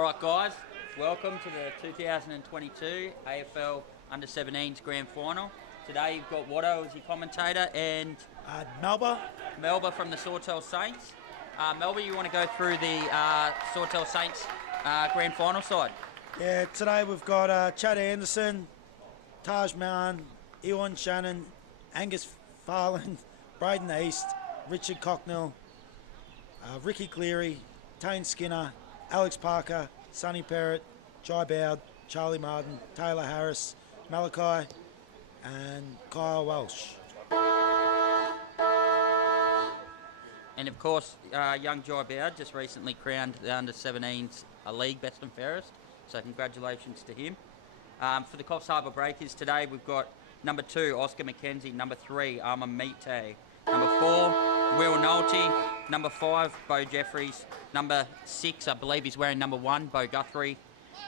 Alright guys, welcome to the 2022 AFL Under-17s Grand Final. Today you've got Watto as your commentator and Melba from the Sawtell Saints. Melba, you want to go through the Sawtell Saints Grand Final side? Yeah, today we've got Chad Anderson, Taj Mann, Ewan Shannon, Angus Farland, Braden East, Richard Cocknell, Ricky Cleary, Tane Skinner, Alex Parker, Sonny Perrott, Jai Bowd, Charlie Martin, Taylor Harris, Malachi and Kyle Welsh. And of course, young Jai Bowd just recently crowned the Under-17s a league best and fairest, so congratulations to him. For the Coffs Harbour Breakers today, we've got number 2, Oscar McKenzie, number 3, Arma Mite, number 4, Will Nolte, number 5, Bo Jeffries, number 6, I believe he's wearing number 1, Bo Guthrie,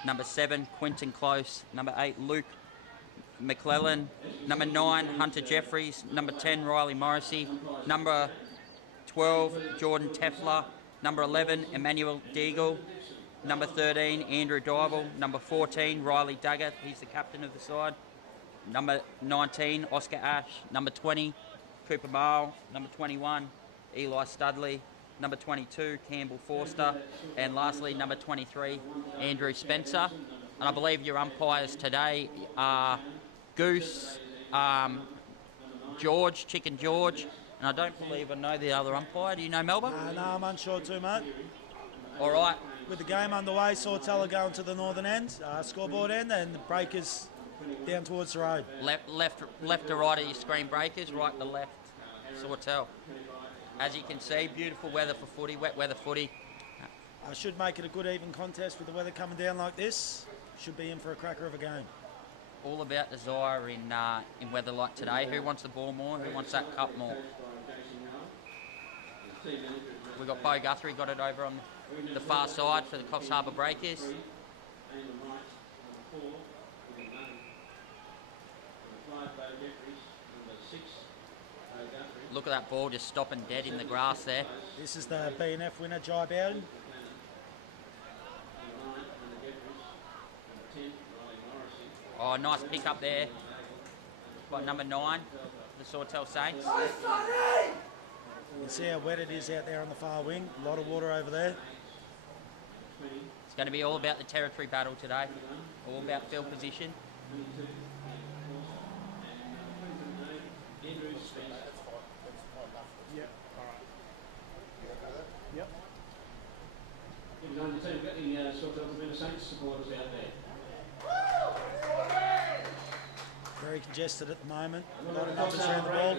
number 7, Quinton Close, number 8, Luke McClellan, number 9, Hunter Jeffries, number 10, Riley Morrissey, number 12, Jordan Tefler, number 11, Emmanuel Deagle, number 13, Andrew Dival, number 14, Riley Duggar, he's the captain of the side, number 19, Oscar Ash, number 20, Cooper Marl, number 21, Eli Studley, number 22, Campbell Forster, and lastly, number 23, Andrew Spencer. And I believe your umpires today are Goose, George, Chicken George, and I don't believe I know the other umpire. Do you know, Melba? No, I'm unsure too, mate. All right. With the game underway, Sawtell are going to the northern end, scoreboard end, and the Breakers down towards the road. Left to right of your screen, Breakers, right to left, Sawtell. As you can see, beautiful weather for footy, wet weather footy. I should make it a good even contest with the weather coming down like this. Should be in for a cracker of a game. All about desire in weather like today. Who wants the ball more? Who wants that cup more? We've got Bo Guthrie, got it over on the far side for the Coffs Harbour Breakers. Look at that ball just stopping dead in the grass there. This is the B&F winner, Jai Bowden. Oh, nice pick up there by number 9, the Sawtell Saints. You can see how wet it is out there on the far wing. A lot of water over there. It's going to be all about the territory battle today. All about field position. Yep. All right. Yep. We've got the Sawtell Toormina Saints supporters out there. Very congested at the moment. A lot of numbers around the ball.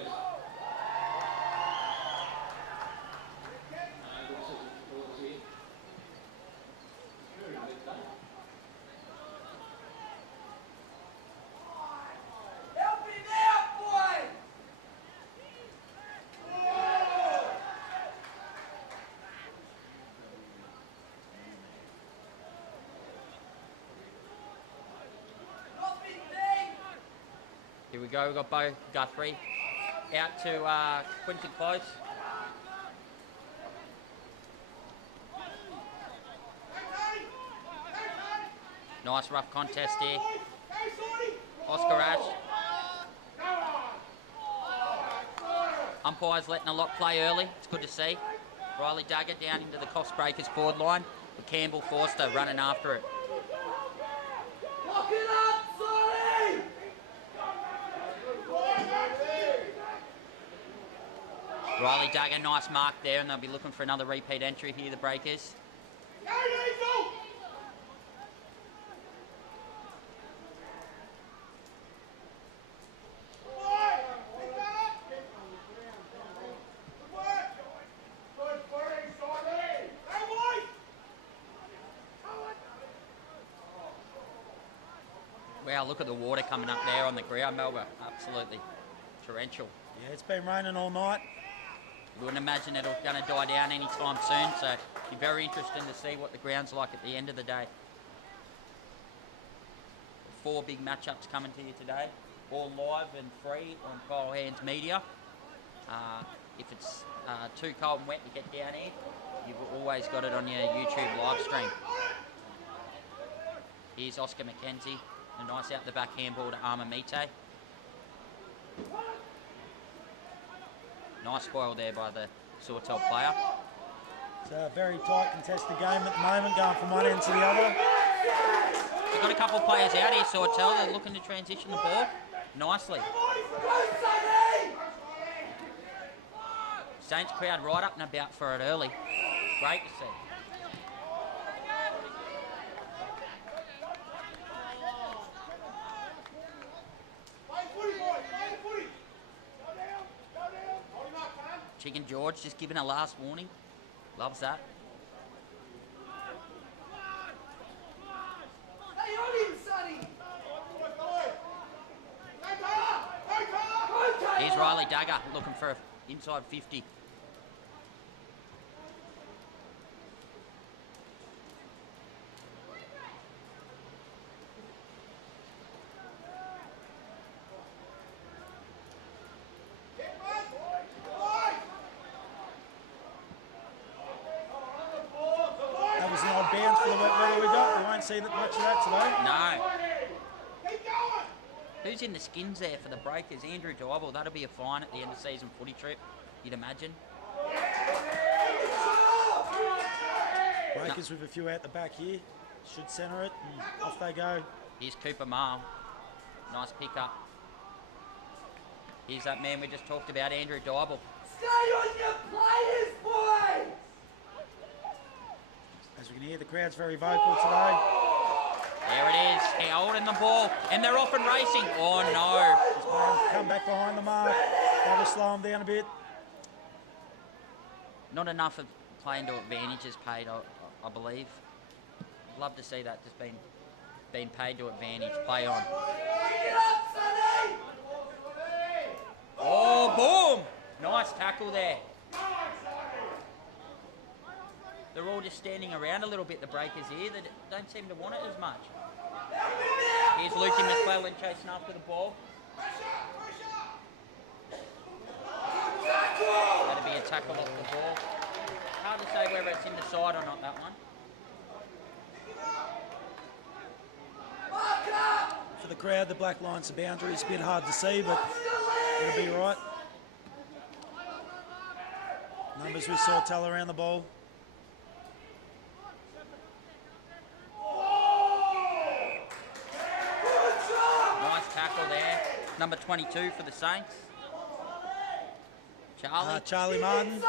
Here we go, we've got Bo Guthrie out to Quinton Close. Nice rough contest here. Oscar Ash. Umpires letting a lot play early, it's good to see. Riley Duggar down into the Coffs Breakers forward line, and Campbell Forster running after it. Riley Duggar, nice mark there, and they'll be looking for another repeat entry here, the Breakers. Wow, look at the water coming up there on the ground, Melba. Absolutely torrential. Yeah, it's been raining all night. We wouldn't imagine it's going to die down anytime soon, so it'll be very interesting to see what the ground's like at the end of the day. 4 big matchups coming to you today, all live and free on Kyle Hands Media. If it's too cold and wet to get down here, you've always got it on your YouTube live stream. Here's Oscar McKenzie. A nice out the back handball to Arma Mite. Nice spoil there by the Sawtell player. It's a very tight contested game at the moment, going from one end to the other. They've got a couple of players out here, Sawtell. They're looking to transition the ball nicely. Saints crowd right up and about for it early. Great to see. Chicken George just giving a last warning. Loves that. Here's Riley Dagger looking for inside 50. That was an odd bounce for the wet weather we got. We won't see that much of that today. No. Who's in the skins there for the Breakers? Andrew Dybel. That'll be a fine at the end of season footy trip, you'd imagine. Breakers with a few out the back here. Should centre it and off they go. Here's Cooper Marl. Nice pickup. Here's that man we just talked about, Andrew Dybel. Stay on your players, boys! As we can hear, the crowd's very vocal today. There it is. They're holding the ball and they're off and racing. Oh no. This man come back behind the mark. That'll slow him down a bit. Not enough of playing to advantages paid, I believe. I'd love to see that just being paid to advantage. Play on. Oh, boom! Nice tackle there. They're all just standing around a little bit, the Breakers here. They don't seem to want it as much. Here's Lukey McClellan chasing after the ball. That'll be a tackle off the ball. Hard to say whether it's in the side or not, that one. For the crowd, the black line's the boundary. It's a bit hard to see, but it'll be right. Numbers with Sawtell around the ball. Nice tackle there. Number 22 for the Saints. Charlie Martin.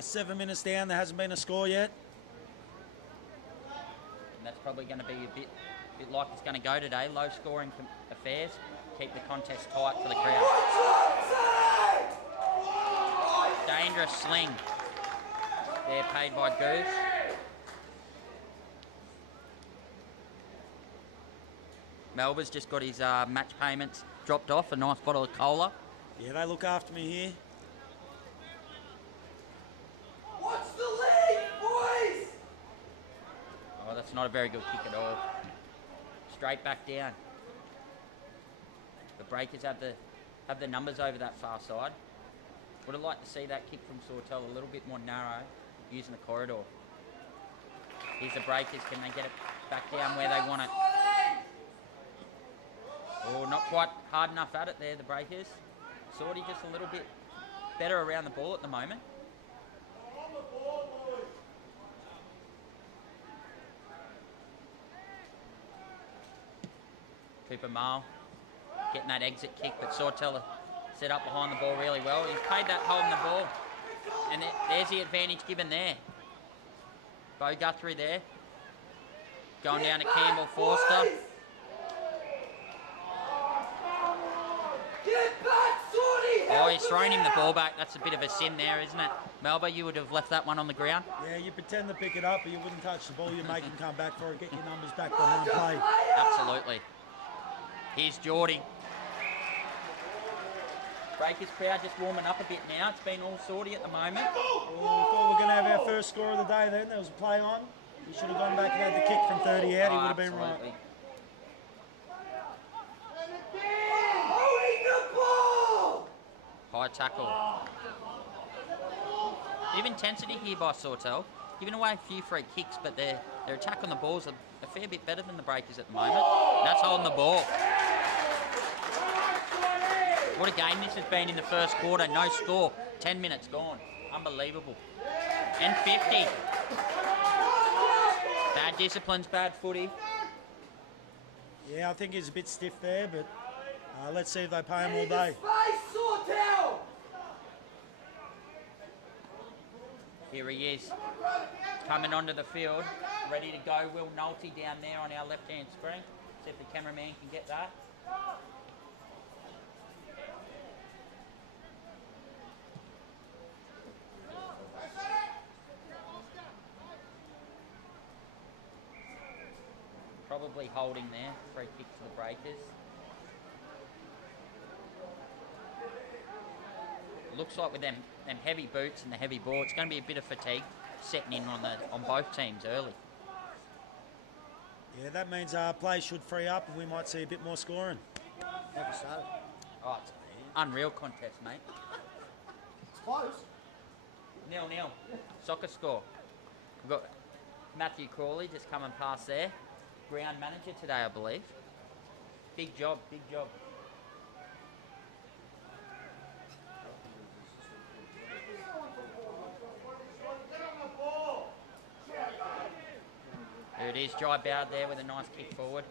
7 minutes down. There hasn't been a score yet. And that's probably going to be a bit like it's going to go today. Low scoring affairs. Keep the contest tight for the crowd. Dangerous sling. They're paid by Goose. Melba's just got his match payments dropped off. A nice bottle of cola. Yeah, they look after me here. Watch the lead, boys! Oh, that's not a very good kick at all. Straight back down. The Breakers have the numbers over that far side. Would have liked to see that kick from Sawtell a little bit more narrow, using the corridor. Here's the Breakers. Can they get it back down where they want it? Oh, not quite hard enough at it there, the Breakers. Sawty just a little bit better around the ball at the moment. Cooper Marl getting that exit kick, but Sawtell set up behind the ball really well. He's played that holding the ball. And there's the advantage given there. Bo Guthrie there. Going down to Campbell Forster. Oh, he's thrown him the ball back. That's a bit of a sin there, isn't it? Melba, you would have left that one on the ground? Yeah, you pretend to pick it up, but you wouldn't touch the ball. You make him come back for it, get your numbers back behind play. Absolutely. Here's Geordie. Breakers crowd just warming up a bit now. It's been all sorty at the moment. Oh, we thought we were going to have our first score of the day then. There was a play on. He should have gone back and had the kick from 30 out. He would have been right. High tackle. Bit of intensity here by Sawtell. giving away a few free kicks, but their attack on the ball's a fair bit better than the Breakers at the moment. That's holding the ball. What a game this has been in the first quarter. No score. 10 minutes gone. Unbelievable. And 50. Bad disciplines, bad footy. Yeah, I think he's a bit stiff there, but let's see if they pay him all day. Space, Sawtell! Here he is. Coming onto the field. Ready to go. Will Nolte down there on our left-hand screen. See if the cameraman can get that. Probably holding there. Free kick to the Breakers. Looks like with them heavy boots and the heavy ball, it's going to be a bit of fatigue setting in on both teams early. Yeah, that means play should free up and we might see a bit more scoring. Never started. Oh, it's unreal contest, mate. It's close. 0-0. Soccer score. We've got Matthew Crawley just coming past there. Ground manager today, I believe. Big job, big job. There it is, Jai Bowd there with a nice kick forward.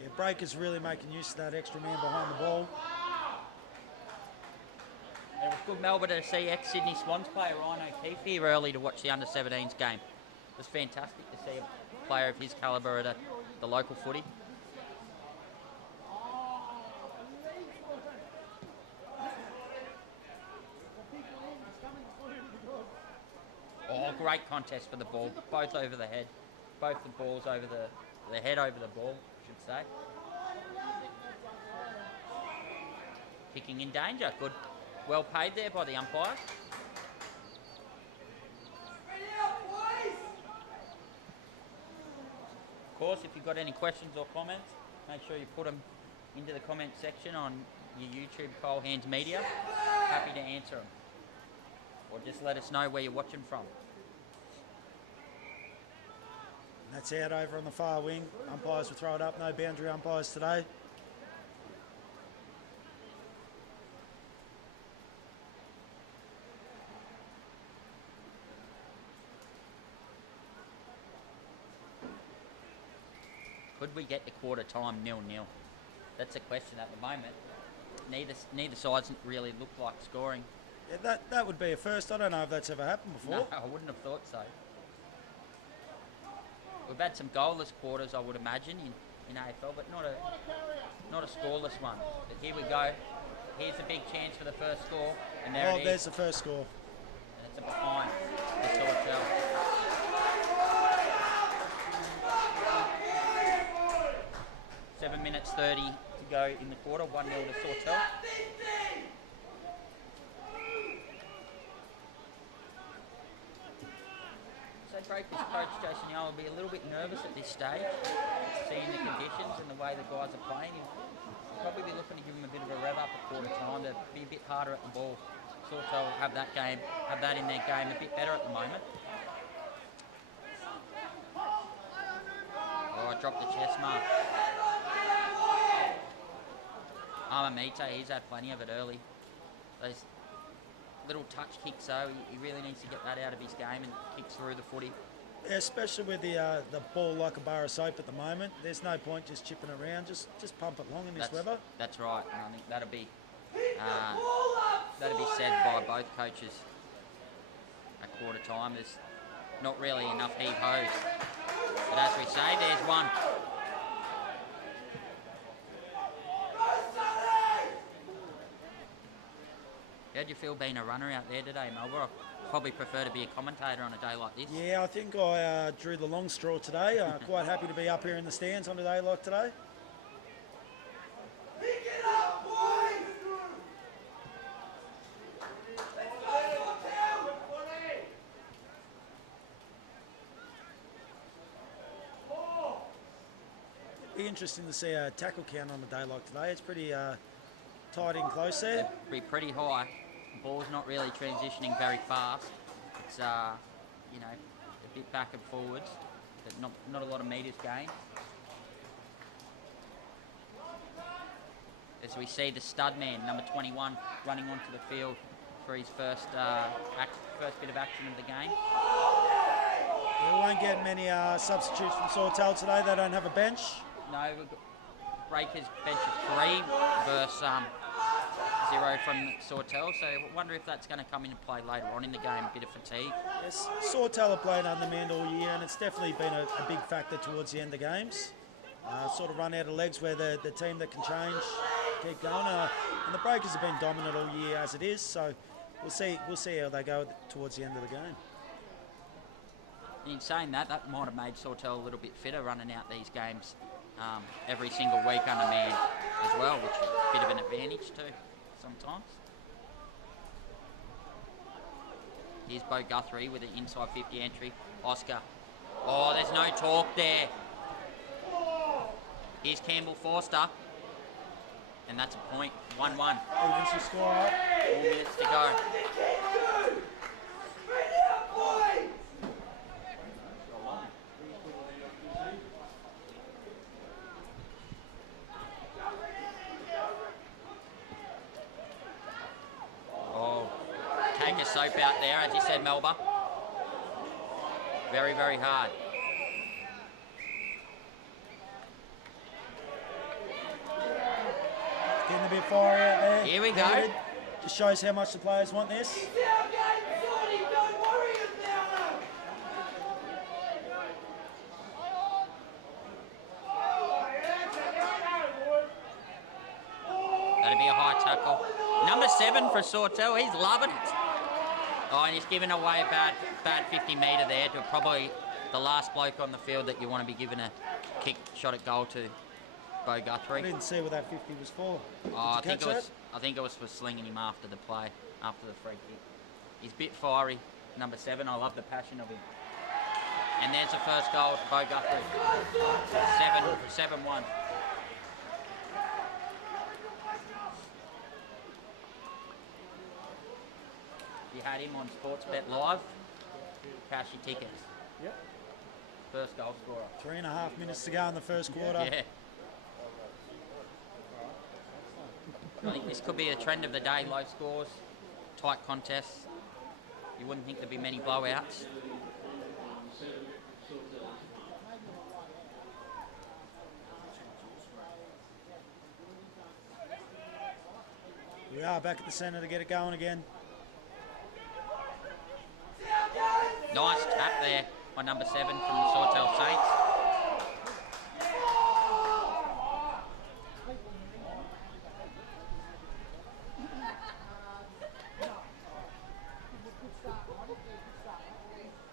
Yeah, Breakers really making use of that extra man behind the ball. It was good, Melbourne, to see ex-Sydney Swans player Ryan O'Keefe here early to watch the under-17s game. It was fantastic to see a player of his calibre at the local footy. Oh, great contest for the ball. Both over the head. Both the balls over the head over the ball, I should say. Kicking in danger. Good. Well paid there by the umpires. Of course, if you've got any questions or comments, make sure you put them into the comment section on your YouTube Cole Hands Media. Happy to answer them. Or just let us know where you're watching from. That's out over on the far wing. Umpires will throw it up. No boundary umpires today. Could we get to quarter time 0-0? That's a question at the moment. Neither sides really look like scoring. Yeah, that would be a first. I don't know if that's ever happened before. No, I wouldn't have thought so. We've had some goalless quarters, I would imagine, in AFL, but not a scoreless one. But here we go. Here's a big chance for the first score, and there it is. There's the first score. And it's a behind for Sawtell. 7 minutes 30 to go in the quarter. 1-0 to Sawtell. So Breakers coach Jason Yeo will be a little bit nervous at this stage, seeing the conditions and the way the guys are playing. He'll probably be looking to give them a bit of a rev up at quarter time to be a bit harder at the ball. Sawtell will have that in their game a bit better at the moment. Oh, I dropped the chest mark. Amamita, he's had plenty of it early. Those little touch kicks though, he really needs to get that out of his game and kicks through the footy. Yeah, especially with the ball like a bar of soap at the moment. There's no point just chipping around. Just pump it long in this weather. That's right. And I think that'll be said by both coaches at quarter time. There's not really enough heave-hos. But as we say, there's one. How'd you feel being a runner out there today, Melbourne? I probably prefer to be a commentator on a day like this. Yeah, I think I drew the long straw today. Quite happy to be up here in the stands on a day like today. Pick it up, boys! Let's go, Sawtell! Be interesting to see a tackle count on a day like today. It's pretty tight and close there. It'd be pretty high. ball's not really transitioning very fast. It's you know, a bit back and forwards, but not a lot of metres gained. As we see the stud man, number 21, running onto the field for his first bit of action of the game. We won't get many substitutes from Sawtell today. They don't have a bench. No, we've got Breakers bench of 3 versus 0 from Sawtell. So I wonder if that's going to come into play later on in the game. A bit of fatigue. Yes, Sawtell have played undermanned all year, and it's definitely been a big factor towards the end of games. Sort of run out of legs where the team that can change keep going. And the Breakers have been dominant all year as it is. So we'll see how they go towards the end of the game. In saying that might have made Sawtell a little bit fitter running out these games every single week undermanned as well, which is a bit of an advantage too sometimes. Here's Bo Guthrie with an inside 50 entry. Oscar. Oh, there's no talk there. Here's Campbell Forster. And that's a point. 1-1. Evens the score. 4 minutes to go. Oh, take a soap out there, as you said, Melba. Very, very hard. Getting a bit fiery out there. Here we go. David. Just shows how much the players want this. That'd be a high tackle. Number 7 for Sawtell, he's loving it. Oh, and he's giving away a bad 50 metre there to probably the last bloke on the field that you want to be giving a kick shot at goal to, Bo Guthrie. I didn't see what that 50 was for. Oh, Did you catch that? I think it was for slinging him after the play, after the free kick. He's a bit fiery, number 7. I love the passion of him. And there's the first goal for Bo Guthrie. 7-1. You had him on Sportsbet Live. Cash your tickets. Yep. First goal scorer. 3.5 minutes to go in the first quarter. Yeah. I think this could be a trend of the day. Low scores, tight contests. You wouldn't think there'd be many blowouts. We are back at the centre to get it going again. Nice tap there by number 7 from the Sawtell Saints.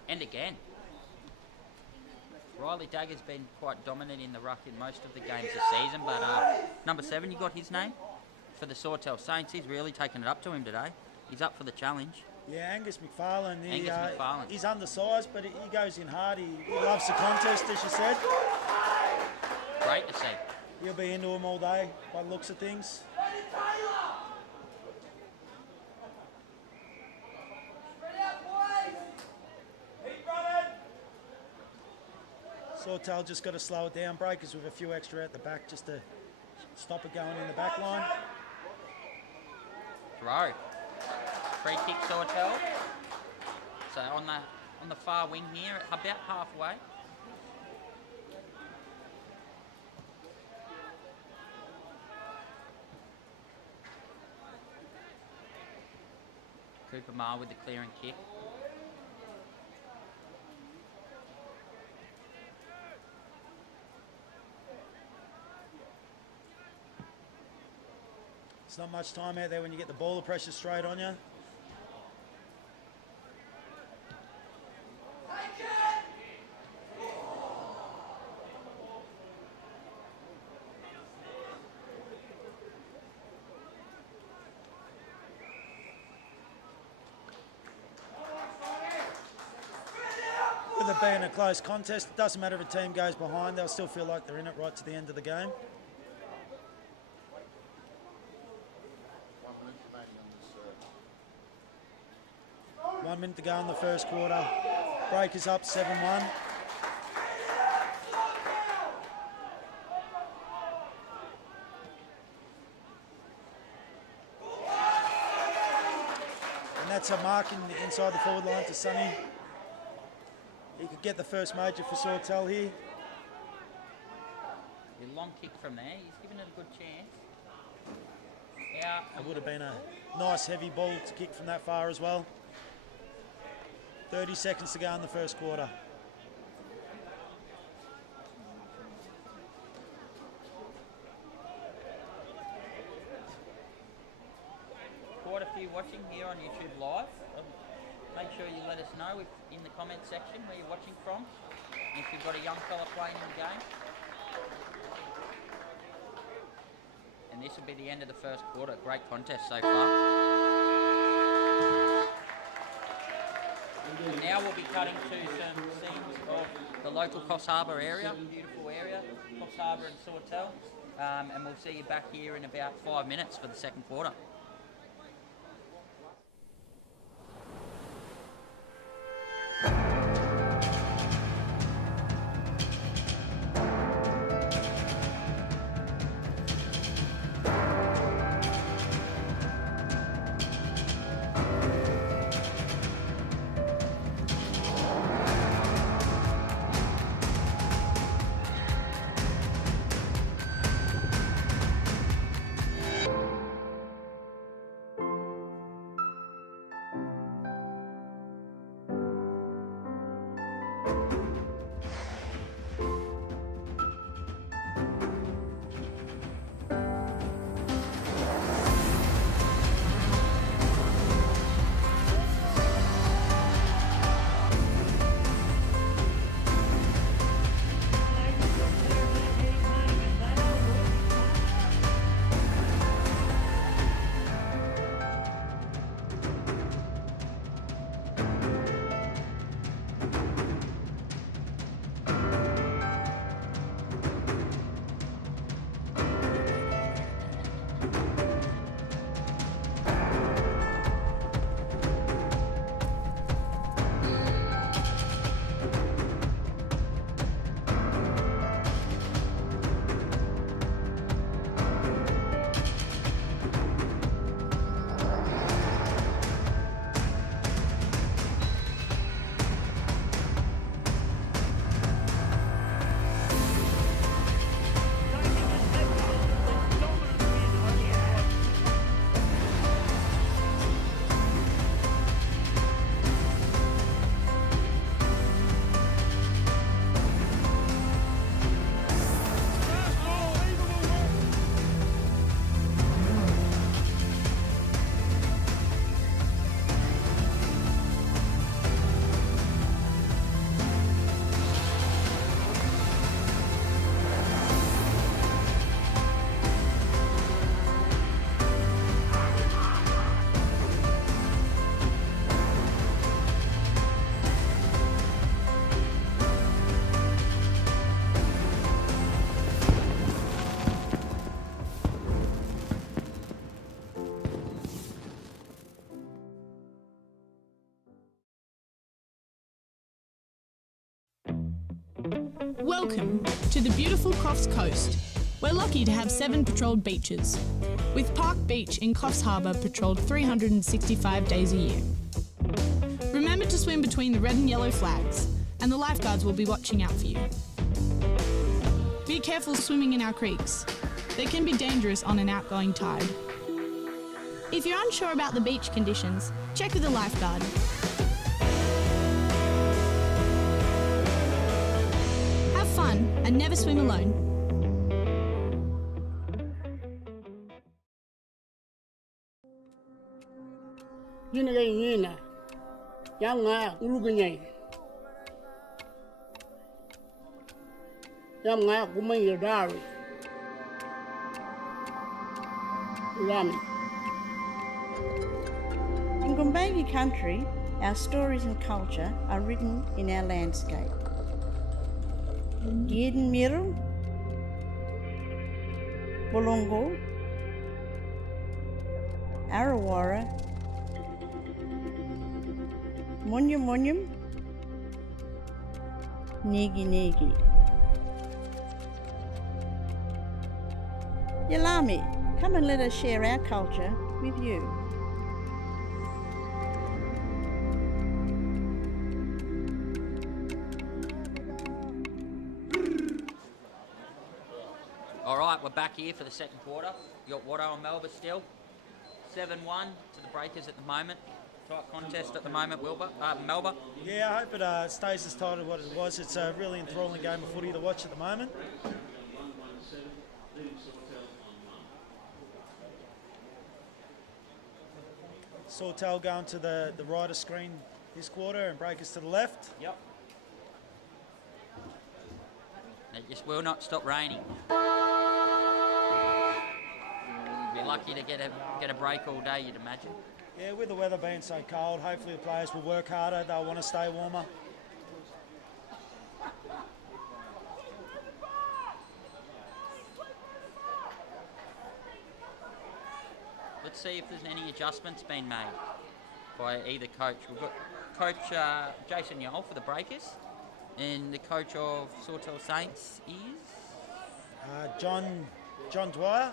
And again, Riley Dagger's been quite dominant in the ruck in most of the games this season, but number 7, you got his name? For the Sawtell Saints, he's really taken it up to him today. He's up for the challenge. Yeah, Angus McFarlane. McFarlane. He's undersized, but he goes in hard. He loves the contest, as you said. Great to see. He'll be into him all day by the looks of things. Sawtell just got to slow it down. Breakers with a few extra at the back just to stop it going in the back line. Throw. Free kick Sawtell. So on the far wing here, about halfway. Cooper Marr with the clearing kick. There's not much time out there when you get the ball, the pressure straight on you. With it being a close contest, it doesn't matter if a team goes behind, they'll still feel like they're in it right to the end of the game. 1 minute to go in the first quarter. Breakers up 7-1. And that's a mark inside the forward line to Sonny. He could get the first major for Sawtell here. A long kick from there. He's given it a good chance. Yeah. It would have been a nice heavy ball to kick from that far as well. 30 seconds to go in the first quarter. Quite a few watching here on YouTube Live. Make sure you let us know in the comment section where you're watching from. And if you've got a young fella playing in the game. And this will be the end of the first quarter. Great contest so far. And now we'll be cutting to some scenes of the local Coffs Harbour area. Beautiful area, Coffs Harbour and Sawtell. And we'll see you back here in about 5 minutes for the second quarter. Welcome to the beautiful Coffs Coast. We're lucky to have 7 patrolled beaches, with Park Beach in Coffs Harbour patrolled 365 days a year. Remember to swim between the red and yellow flags, and the lifeguards will be watching out for you. Be careful swimming in our creeks. They can be dangerous on an outgoing tide. If you're unsure about the beach conditions, check with a lifeguard. Have fun and never swim alone. Yina Yanga Uruguay Yanga Gumayadari Rami. In Gumbaynggirr country, our stories and culture are written in our landscape. Giden Miru, Bulungu, Arawara, Munyum munyum, nigi nigi. Yalami, come and let us share our culture with you. All right, we're back here for the second quarter. You got Watto and Melba still. 7-1 to the Breakers at the moment. Tight contest at the moment, Melba. Yeah, I hope it stays as tight as what it was. It's a really enthralling game of footy to watch at the moment. Sawtell going to the right of screen this quarter and Breakers to the left. Yep. It just will not stop raining. Be lucky to get a break all day, you'd imagine. Yeah, with the weather being so cold, hopefully the players will work harder. They'll want to stay warmer. Let's see if there's any adjustments been made by either coach. We've got Coach Jason Yole for the Breakers, and the coach of Sawtell Saints is John Dwyer.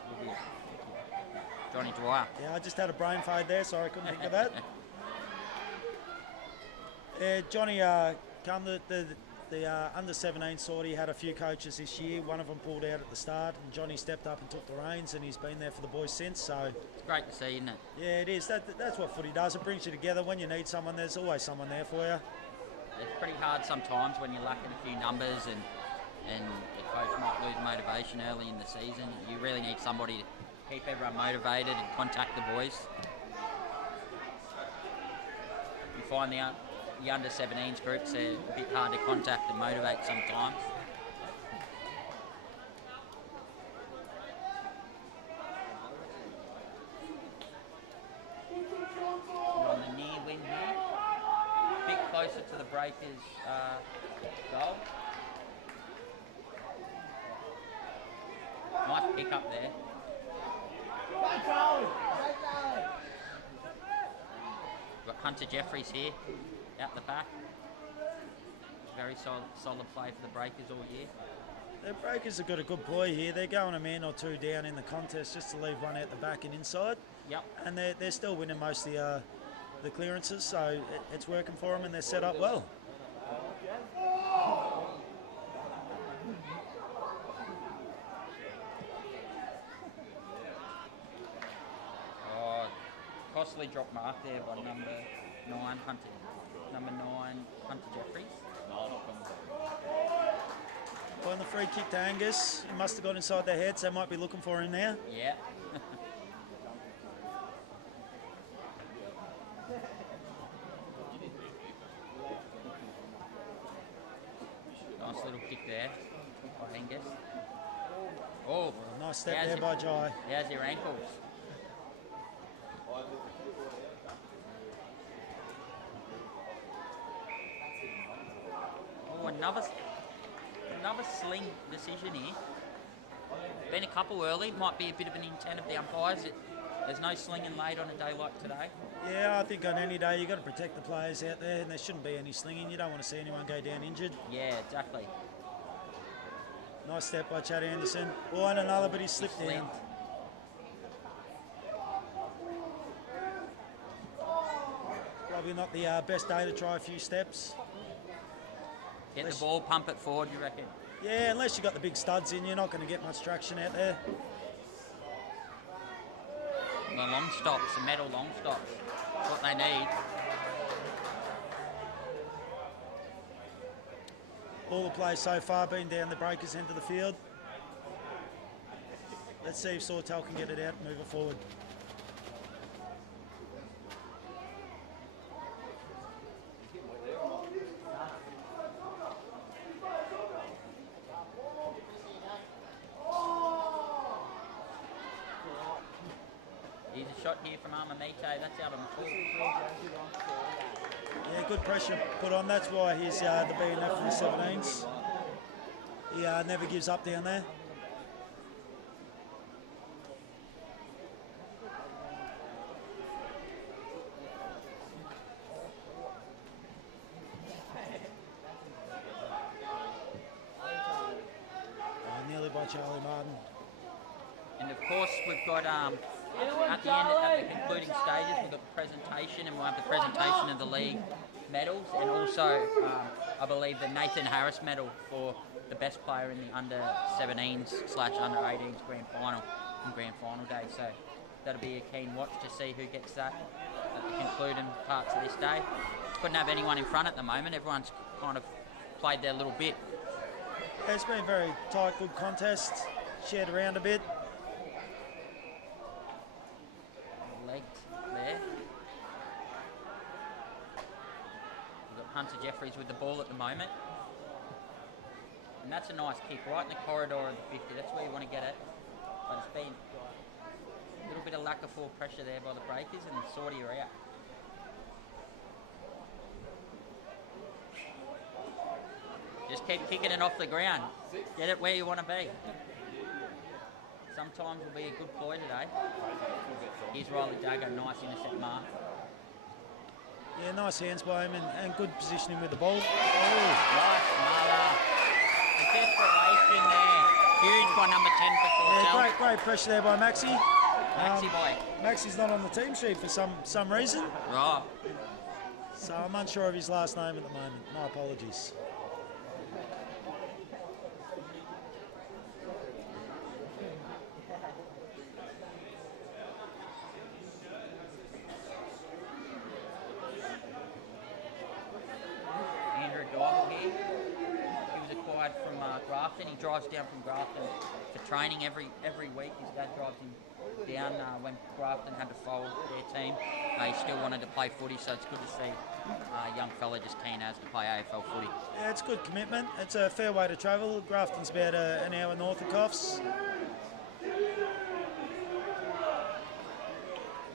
Johnny Dwyer. Yeah, I just had a brain fade there, sorry I couldn't think of that. Johnny, come the under-17 sort, he had a few coaches this year. One of them pulled out at the start, and Johnny stepped up and took the reins, and he's been there for the boys since. So it's great to see, isn't it? Yeah, it is. That's what footy does. It brings you together. When you need someone, there's always someone there for you. It's pretty hard sometimes when you're lacking a few numbers and the coach might lose motivation early in the season. You really need somebody to keep everyone motivated and contact the boys. You find the under-17s groups are a bit hard to contact and motivate sometimes. We're on the near wing here. A bit closer to the Breakers' goal. Nice pick up there. Got Hunter Jeffries here, out the back. Very solid play for the Breakers all year. The Breakers have got a good boy here. They're going a man or two down in the contest just to leave one out the back and inside. Yep. And they're still winning most of the clearances, so it's working for them and they're set up well. Costly drop mark there by number 9 Hunter Jeffries. On the free kick to Angus, he must have got inside their heads. They might be looking for him now. Yeah. Nice little kick there by Angus. Oh, nice step there by Jai. How's your ankles? Oh, another sling decision here. Been a couple early, might be a bit of an intent of the umpires. There's no slinging late on a day like today. Yeah, I think on any day you've got to protect the players out there, and there shouldn't be any slinging. You don't want to see anyone go down injured. Yeah, exactly. Nice step by Chad Anderson. Oh, and another, but he slipped down. Probably not the best day to try a few steps. Get the ball, pump it forward, you reckon? Yeah, unless you've got the big studs in, you're not going to get much traction out there. The long stops, the metal long stops, that's what they need. All the plays so far been down the Breakers' end of the field. Let's see if Sawtell can get it out and move it forward. Here's a shot here from Armamite, that's out on the full. Yeah, good pressure put on. That's why he's the BNF for the 17s. He never gives up down there. led by Charlie Martin. And of course, we've got at the end, at the concluding stages, we've got the presentation, and we'll have the presentation of the league medals, and also I believe the Nathan Harris medal for the best player in the under 17s/under 18s grand final and grand final day. So that'll be a keen watch to see who gets that at the concluding parts of this day. Couldn't have anyone in front at the moment. Everyone's kind of played their little bit. Yeah, it's been a very tight, good contest. Shared around a bit. Legged there. We've got Hunter Jeffries with the ball at the moment. And that's a nice kick, right in the corridor of the 50. That's where you want to get it. But it's been a little bit of lack of forward pressure there by the breakers, and Sawtell are out. Just keep kicking it off the ground. Get it where you want to be. Sometimes will be a good ploy today. Here's Riley Dagger, nice intercept mark. Yeah, nice hands by him and good positioning with the ball. Nice mother. The desperation there. Huge by number 10 for Sawtell. Yeah, great pressure there by Maxi. Maxi boy. Maxi's not on the team sheet for some reason. Right. So I'm unsure of his last name at the moment. My apologies. Andrew Dybel here. He was acquired from Grafton. He drives down from Grafton for training every week. His dad drives him down when Grafton had to fold their team. He still wanted to play footy, so it's good to see a young fella just keen as to play AFL footy. Yeah, it's good commitment. It's a fair way to travel. Grafton's about an hour north of Coffs.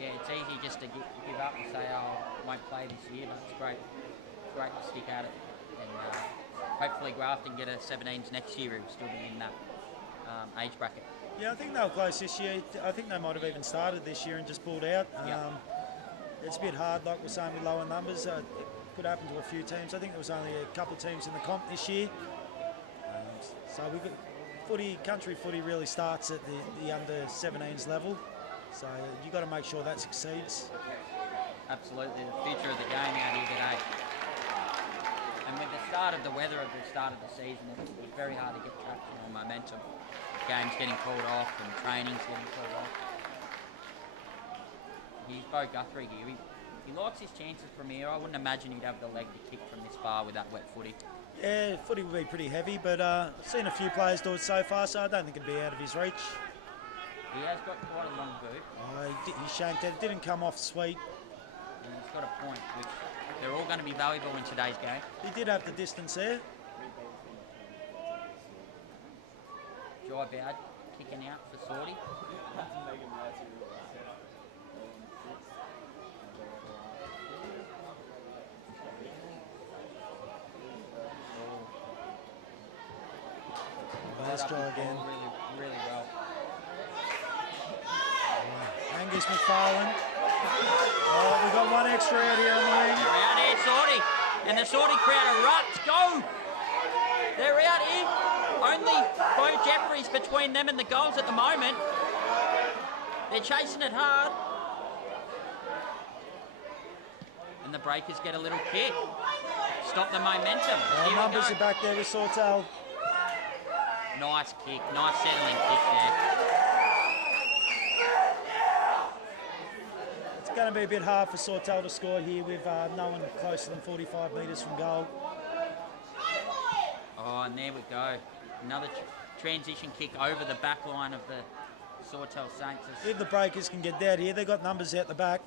Yeah, it's easy just to give up and say, oh, I won't play this year, but it's great to stick at it. And hopefully Grafton get a 17s next year. He'll still be in that age bracket. Yeah, I think they were close this year. I think they might have even started this year and just pulled out. It's a bit hard, like we're saying, with lower numbers. It could happen to a few teams. I think there was only a couple of teams in the comp this year. So we got country footy really starts at the under 17s level. So you've got to make sure that succeeds. Absolutely, the future of the game out here today. And with the start of the weather at the start of the season, it's very hard to get traction or momentum. Games getting called off and training's getting called off. Here's Bo Guthrie here. He likes his chances from here. I wouldn't imagine he'd have the leg to kick from this far with that wet footy. Yeah, footy will be pretty heavy, but I've seen a few players do it so far, so I don't think it'd be out of his reach. He has got quite a long boot. He shanked it. It didn't come off sweet. And he's got a point, which they're all going to be valuable in today's game. He did have the distance there. Jai Bowd kicking out for Sawtell. Let's try again. Really well. Angus McFarlane. Oh, we've got one extra out here on the wing. They're out here, Sawtell. And the Sawtell crowd erupts. Go! They're out here. Only Bo Jeffries between them and the goals at the moment. They're chasing it hard. And the breakers get a little kick. Stop the momentum. Well, numbers are back there with Sawtell. Nice kick. Nice settling kick there. It's going to be a bit hard for Sawtell to score here with no one closer than 45 metres from goal. Oh, and there we go. Another transition kick over the back line of the Sawtell Saints. If the breakers can get down here, they've got numbers out the back.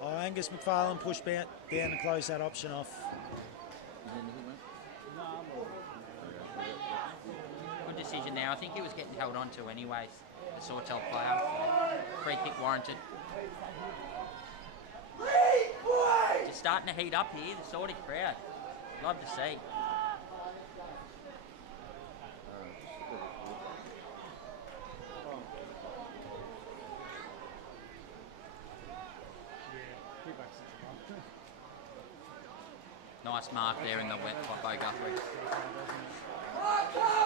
Oh, Angus McFarlane pushed down and closed that option off. Good decision there. I think he was getting held on to anyways, the Sawtell player. Free kick warranted. Just starting to heat up here, the Sawtell crowd. Love to see. Nice mark there in the wet by Bo Guthrie.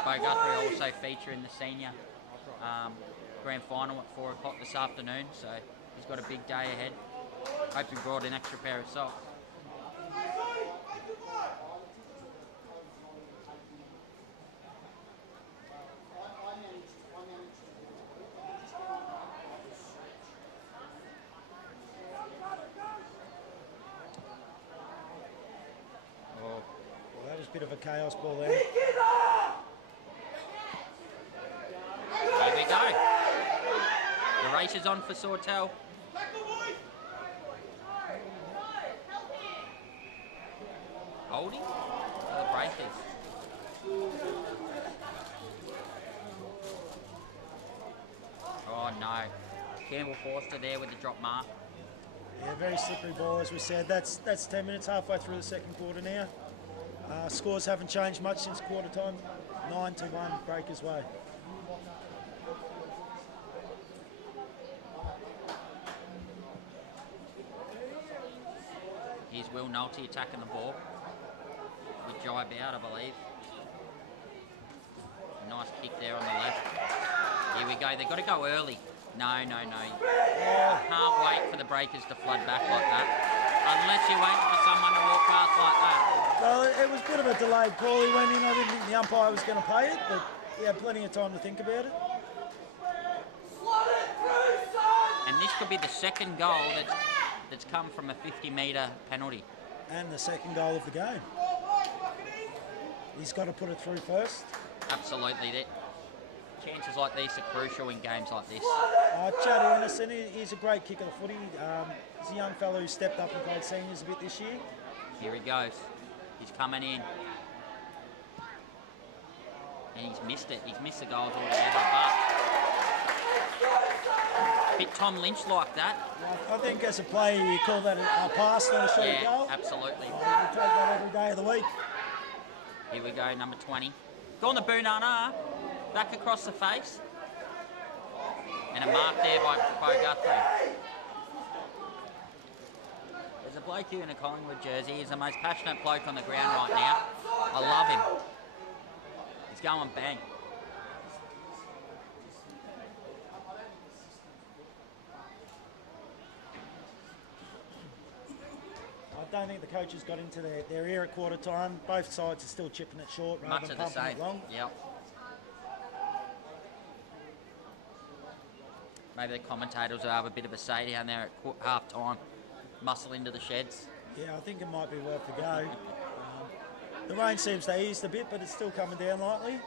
Bo Guthrie also feature in the senior grand final at 4 o'clock this afternoon, so he's got a big day ahead. Hope he brought an extra pair of socks. Well, that was a bit of a chaos ball there. Here we go. The race is on for Sawtell. Holding for the breakers. Oh no. Campbell Forster there with the drop mark. Yeah, very slippery ball, as we said. That's 10 minutes, halfway through the second quarter now. Scores haven't changed much since quarter time. 9-1, Breakers' way. Here's Will Nolte attacking the ball with Jai Bout, I believe. Nice kick there on the left. Here we go. They've got to go early. No. I can't wait for the Breakers to flood back like that. Unless you're waiting for someone to walk past like that. Well, it was a bit of a delayed call. He went in. I didn't think the umpire was going to pay it, but he had plenty of time to think about it. And this could be the second goal that's come from a 50-metre penalty. And the second goal of the game. He's got to put it through first. Absolutely. Chances like these are crucial in games like this. Chad Anderson, he's a great kicker of footy. He's a young fellow who stepped up and played seniors a bit this year. Here he goes. He's coming in. And he's missed it. He's missed the goals altogether, but a bit Tom Lynch like that. I think as a player you call that a pass, not a shot at goal. Absolutely. You take that every day of the week. Here we go, number 20. Gone the Boonana. Back across the face. And a mark there by Bo Guthrie. There's a bloke here in a Collingwood jersey. He's the most passionate bloke on the ground right now. I love him. He's going bang. I don't think the coaches got into their ear at quarter time. Both sides are still chipping it short rather Much than of the pumping same. it long. Yep. Maybe the commentators will have a bit of a say down there at half time. Muscle into the sheds. Yeah, I think it might be worth a go. The rain seems to ease a bit, but it's still coming down lightly.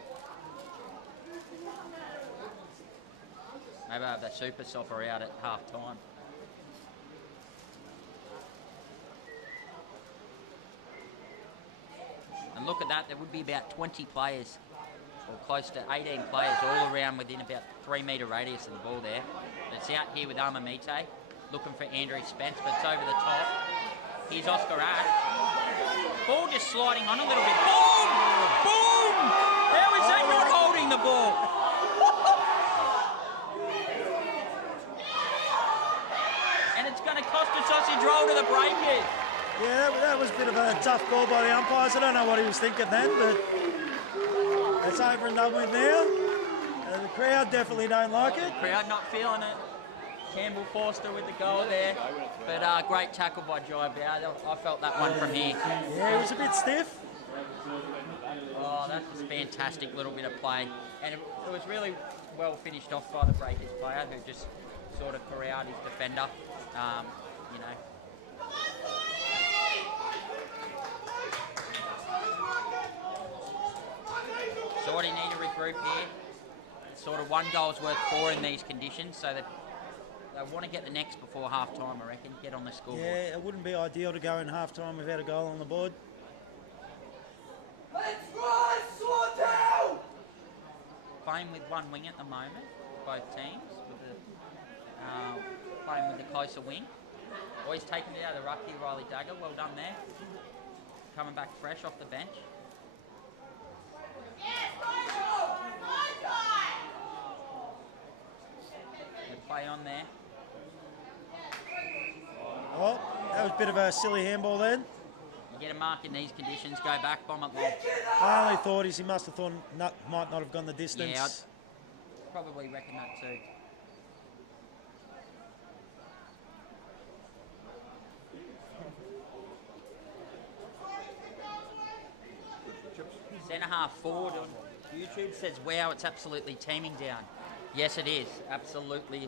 Maybe I'll have that super soffer out at half time. And look at that, there would be about 20 players, or close to 18 players, all around within about 3 metre radius of the ball there. It's out here with Amamite, looking for Andrew Spence, but it's over the top. Here's Oscar Ash. Ball just sliding on a little bit. Boom! Boom! How is that not holding the ball? And it's going to cost a sausage roll to the Breakers. Yeah, that was a bit of a tough call by the umpires. I don't know what he was thinking then, but it's over and done with now. The crowd definitely don't like it. Crowd not feeling it. Campbell Forster with the goal there. But great tackle by Jai Bout. I felt that one from here. Yeah, he was a bit stiff. Oh, that was a fantastic little bit of play. And it was really well finished off by the Breakers player who just sort of corralled his defender. You know. Sort of need to regroup here. Sort of 1 goal's worth 4 in these conditions, so that they want to get the next before half time, I reckon. Get on the scoreboard. Yeah, it wouldn't be ideal to go in half time without a goal on the board. Let's run, Sawtell! Playing with one wing at the moment, both teams, with the, playing with the closer wing. Always taking it out of the ruck here, Riley Dagger. Well done there. Coming back fresh off the bench. Good play on there. Oh, that was a bit of a silly handball then. get a mark in these conditions, go back, bomb it long. I only thought he must have thought might not have gone the distance. Yeah, I'd probably reckon that too. Centre half forward on YouTube says, wow, it's absolutely teeming down. Yes, it is, absolutely.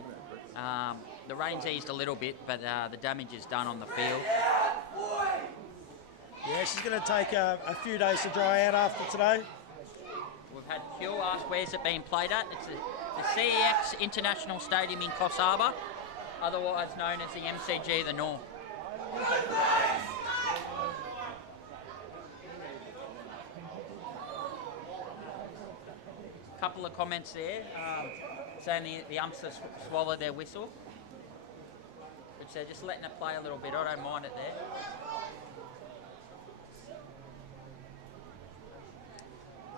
The rain's eased a little bit, but the damage is done on the field. Yeah, she's going to take a few days to dry out after today. We've had Q ask where's it being played at. It's the CEX International Stadium in Coffs Harbour, otherwise known as the MCG the North. Couple of comments there, saying the umps have swallowed their whistle, which they're just letting it play a little bit. I don't mind it there.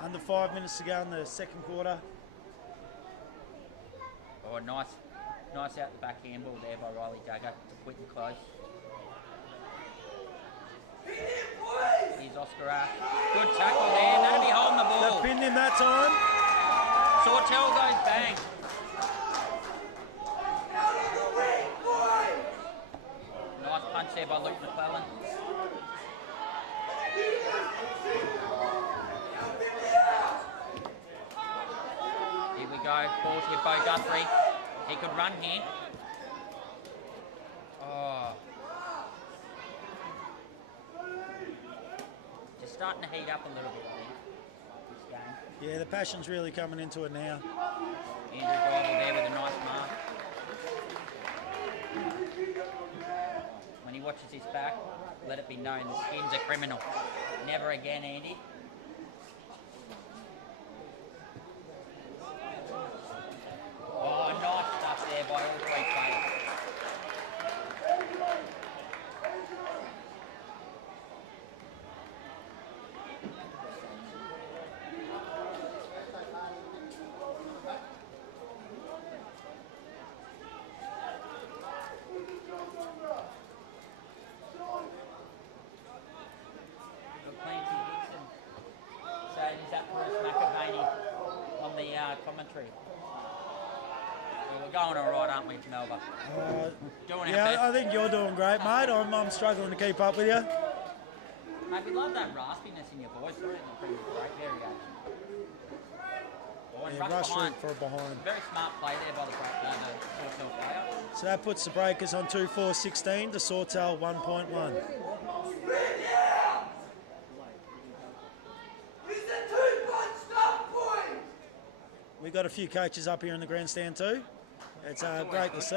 Under 5 minutes to go in the second quarter. Oh, nice out the back handball there by Riley Duggar to quick and close. Here's Oscar Ash. Good tackle there. That'll be holding the ball. They pinned him that time. Sawtell goes bang. Nice punch there by Luke McClellan. Here we go. Ball's with Bo Guthrie. He could run here. Oh. Just starting to heat up a little bit, I think, this game. Yeah, the passion's really coming into it now. Andrew Driver there with a nice mark. When he watches his back, let it be known the skin's a criminal. Never again, Andy. Oh, nice stuff there by all three players. Commentary. Well, we're going all right, aren't we, Melba? Yeah, I think you're doing great, mate. I'm struggling to keep up with you. Mate, we love that raspiness in your voice. We're in the pretty great variation. Oh, and Yeah, rush route for a behind. Very smart play there by the Sawtell player. So that puts the Breakers on 2-4-16 to Sawtell 1.1. We got a few coaches up here in the grandstand too. It's great to see.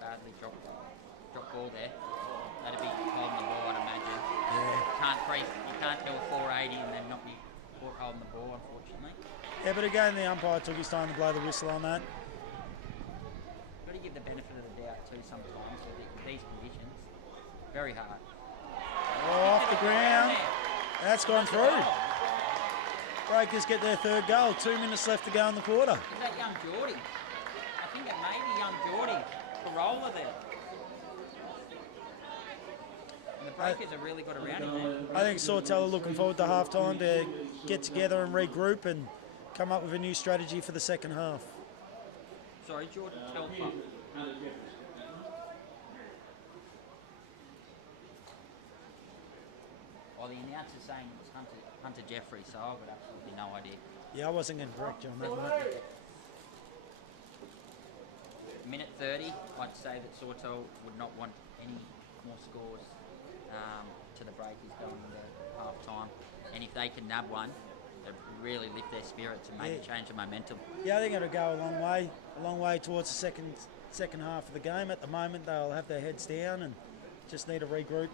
Badly dropped ball there. That'd be holding the ball, I'd imagine. Yeah. You can't do a 480 and then not be holding the ball, unfortunately. Yeah, but again, the umpire took his time to blow the whistle on that. Got to give the benefit of the doubt too sometimes with these conditions. Very hard. Oh, off the ground. That's gone through. Breakers get their third goal. 2 minutes left to go in the quarter. Is that young Geordie? I think it may be young Geordie. Corolla there. And the Breakers have really got around him there. I think Sawtell are looking forward to half-time to get together and regroup and come up with a new strategy for the second half. Sorry, Jordan Telfer. Well, the announcer's saying it was Hunter Jeffrey, so I've got absolutely no idea. Yeah, I wasn't going to correct you on that, mate. Minute 30, I'd say that Sawtell would not want any more scores to the Breakers going into half-time. And if they can nab one, it'd really lift their spirits and maybe change the momentum. Yeah, I think it'll go a long way towards the second half of the game. At the moment, they'll have their heads down and just need to regroup.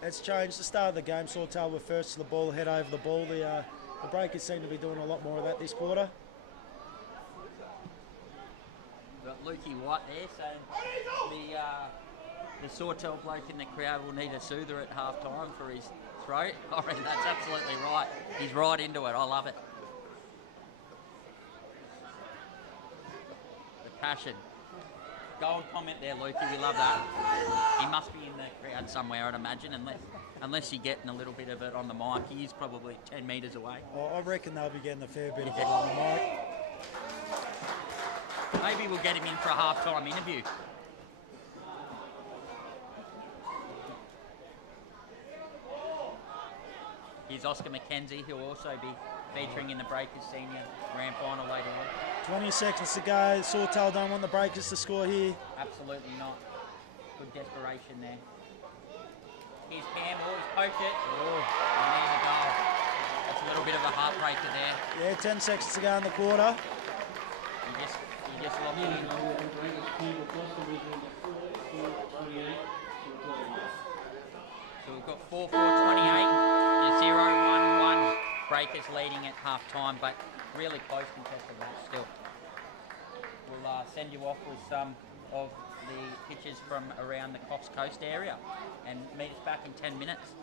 It's changed. The start of the game, Sawtell were first to the ball, head over the ball. The Breakers seem to be doing a lot more of that this quarter. Got Lukey White there saying the Sawtell bloke in the crowd will need a soother at half time for his throat. I reckon that's absolutely right. He's right into it. I love it. passion. Go and comment there, Lukey. We love that. He must be in the crowd somewhere, I'd imagine, unless you're getting a little bit of it on the mic. He is probably 10 metres away. Well, I reckon they'll be getting a fair bit of it on the mic. Maybe we'll get him in for a half-time interview. Here's Oscar McKenzie, who'll also be featuring in the Breakers Senior Grand Final later on. 20 seconds to go. Sawtell don't want the Breakers to score here. Absolutely not. Good desperation there. Here's Campbell, he's poked it. Oh, and there's a goal. That's a little bit of a heartbreaker there. Yeah, 10 seconds to go in the quarter. You just locked it in. So we've got 4-4-28, 0-1-1. Breakers leading at half-time, but really close contested match still. We'll send you off with some of the pictures from around the Coffs Coast area and meet us back in 10 minutes.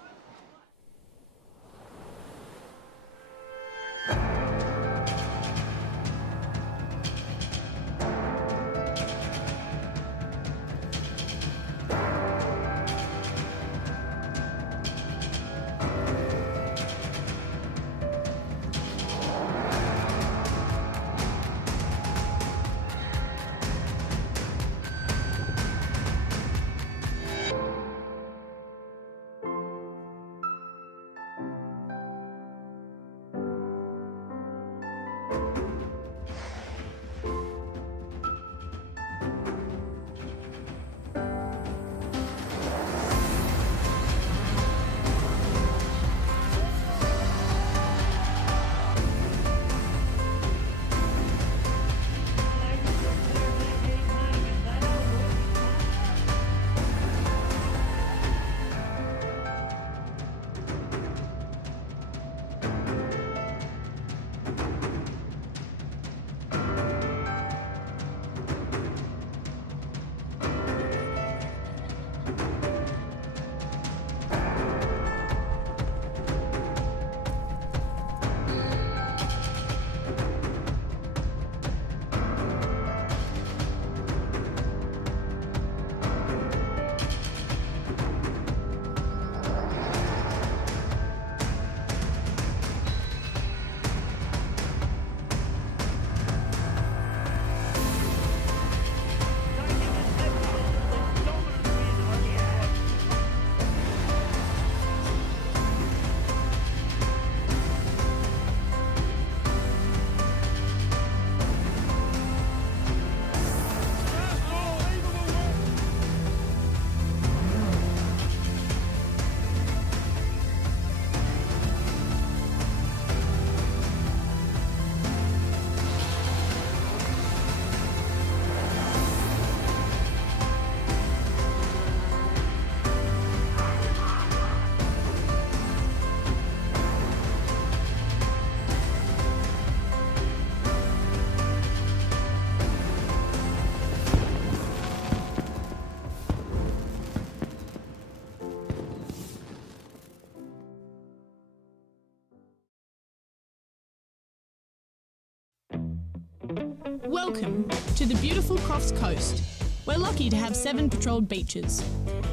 Welcome to the beautiful Coffs Coast. We're lucky to have 7 patrolled beaches,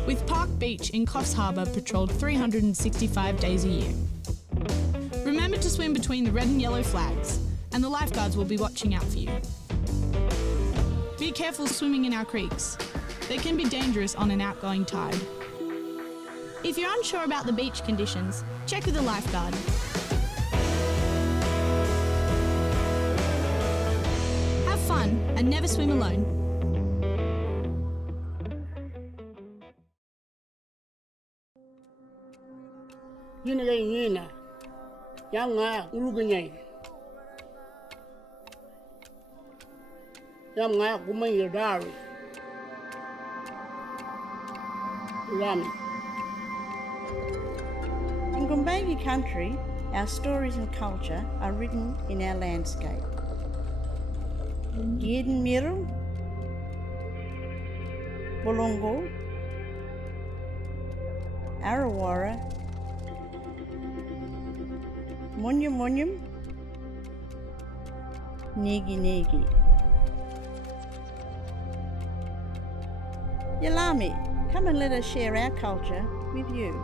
with Park Beach in Coffs Harbour patrolled 365 days a year. Remember to swim between the red and yellow flags, and the lifeguards will be watching out for you. Be careful swimming in our creeks. They can be dangerous on an outgoing tide. If you're unsure about the beach conditions, check with a lifeguard. Have fun and never swim alone. Yina, Yanga, Uruguay. Yanga, Gumay Dari. Ram. In Gumbaynggirr country, our stories and culture are written in our landscape. Yidin Miru, Bulungu, Arawara, Munyum Munyum, Nigi Nigi. Yalami, come and let us share our culture with you.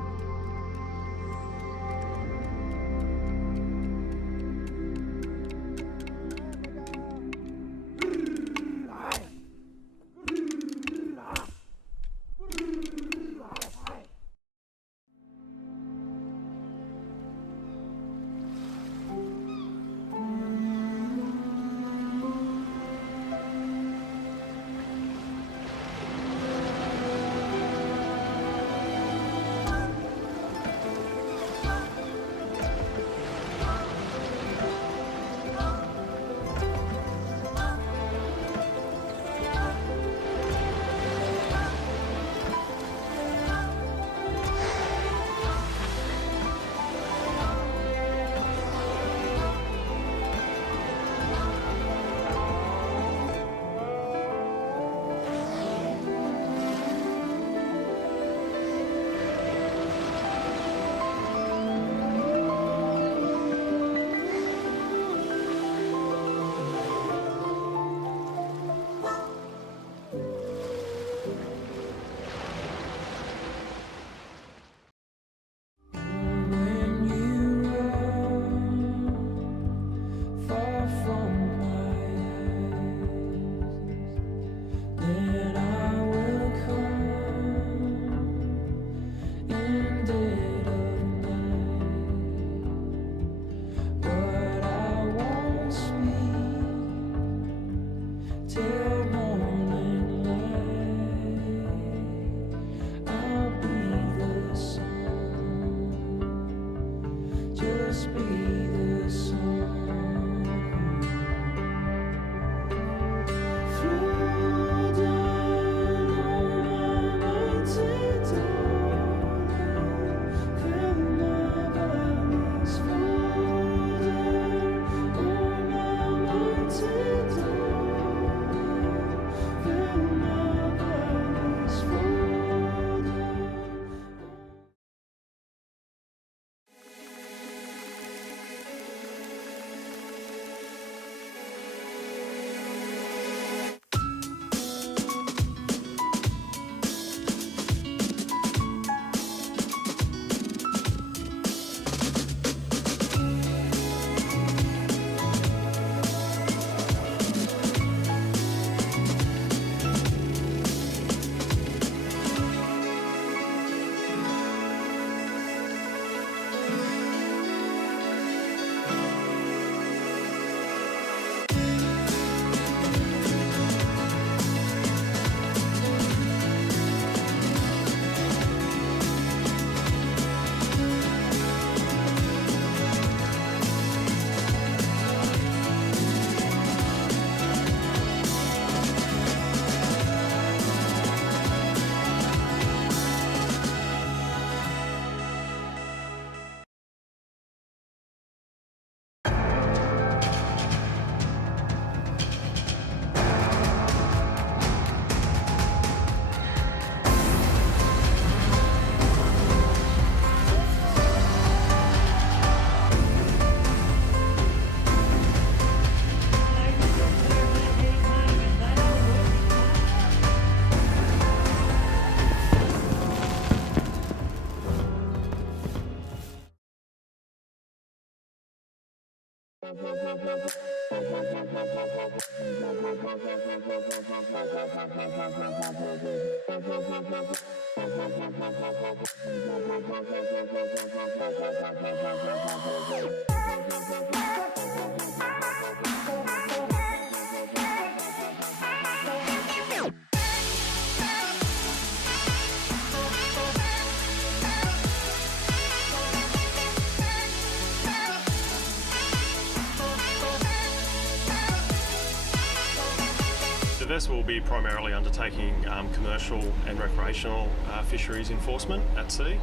The vessel will be primarily undertaking commercial and recreational fisheries enforcement at sea.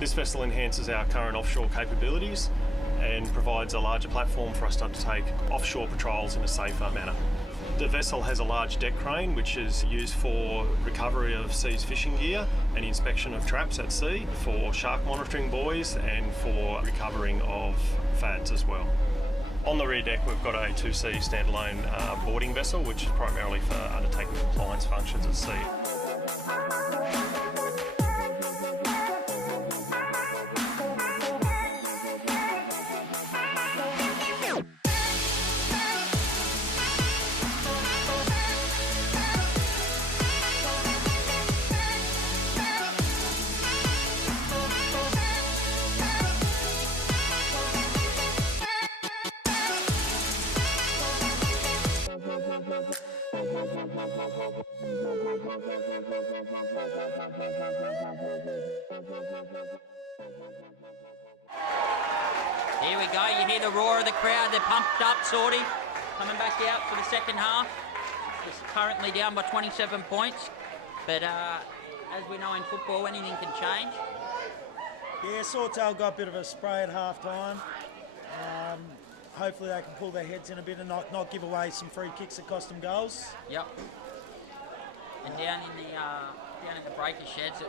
This vessel enhances our current offshore capabilities and provides a larger platform for us to undertake offshore patrols in a safer manner. The vessel has a large deck crane which is used for recovery of seized fishing gear and inspection of traps at sea, for shark monitoring buoys and for recovering of fads as well. On the rear deck we've got a 2C standalone boarding vessel which is primarily for undertaking compliance functions at sea. Here we go. You hear the roar of the crowd. They're pumped up, Sorty. Coming back out for the second half. It's currently down by 27 points. But as we know in football, anything can change. Yeah, Sawtell got a bit of a spray at half time. Hopefully they can pull their heads in a bit and not give away some free kicks that cost them goals. Yep. And down in the breaker sheds, it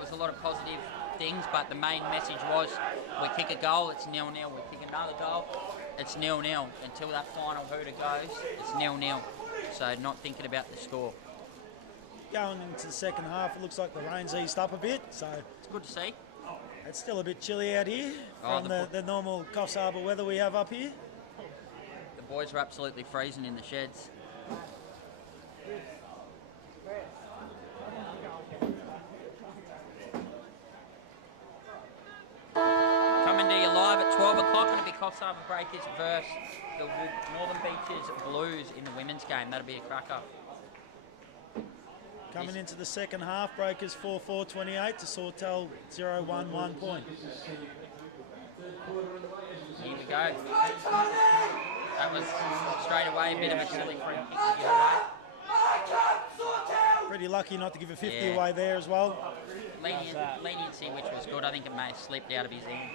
was a lot of positive things, but the main message was we kick a goal, it's 0-0. We kick another goal, it's 0-0. Until that final hooter goes, it's 0-0. So not thinking about the score. Going into the second half, it looks like the rain's eased up a bit, so it's good to see. It's still a bit chilly out here from the normal Coffs Harbour weather we have up here. The boys are absolutely freezing in the sheds. Coming to you live at 12 o'clock, it'll be Coffs Harbour Breakers versus the Northern Beaches Blues in the women's game. That'll be a cracker. Coming into the second half, Breakers 4-4-28 to Sawtell 0-1-1 point. Here we go. That was straight away a bit of a silly free kick to give away. Pretty lucky not to give a 50 away there as well. Leniency, which was good. I think it may have slipped out of his hand.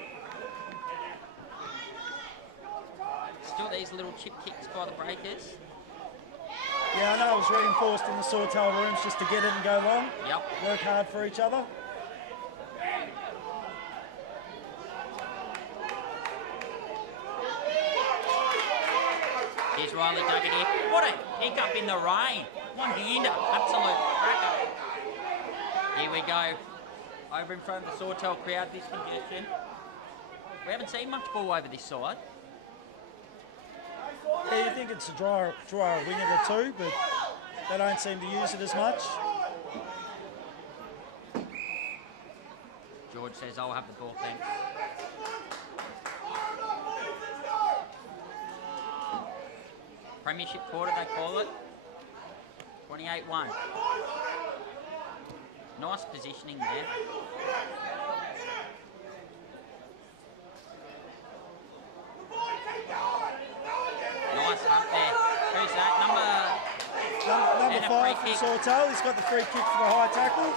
Still these little chip kicks by the Breakers. Yeah, I know it was reinforced in the Sawtell rooms just to get it and go long. Yep. Work hard for each other. Here's Riley Duggett here. What a hiccup in the rain. One-hander, absolute cracker. Here we go. Over in front of the Sawtell crowd, this congestion. We haven't seen much ball over this side. Yeah, you think it's a drier wing of the two, but they don't seem to use it as much. George says, I'll have the ball, thanks. Premiership quarter, they call it. 28-1. Nice positioning there. Nice hunt there. Who's that? Number 5 from Sawtell. He's got the free kick for the high tackle.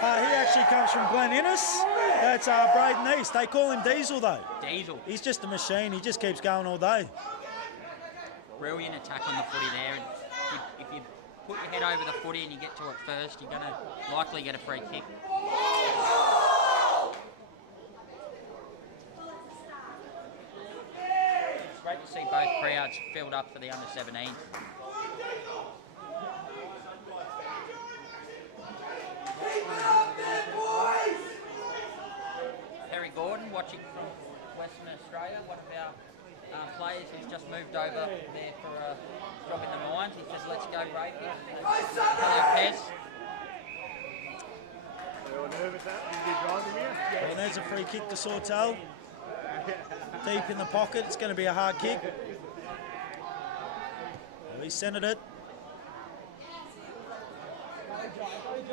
He actually comes from Glen Innes. That's Braden East. They call him Diesel though. Diesel. He's just a machine. He just keeps going all day. Brilliant attack on the footy there. And if you put your head over the footy and you get to it first, you're going to likely get a free kick. It's great to see both crowds filled up for the under-17. Perry Gordon watching from Western Australia, one of our players who's just moved over there for a job in the mines. He says, let's go rugby. Hello, Pez. Well, there's a free kick to Sawtell. Deep in the pocket. It's going to be a hard kick. Well, he centred it.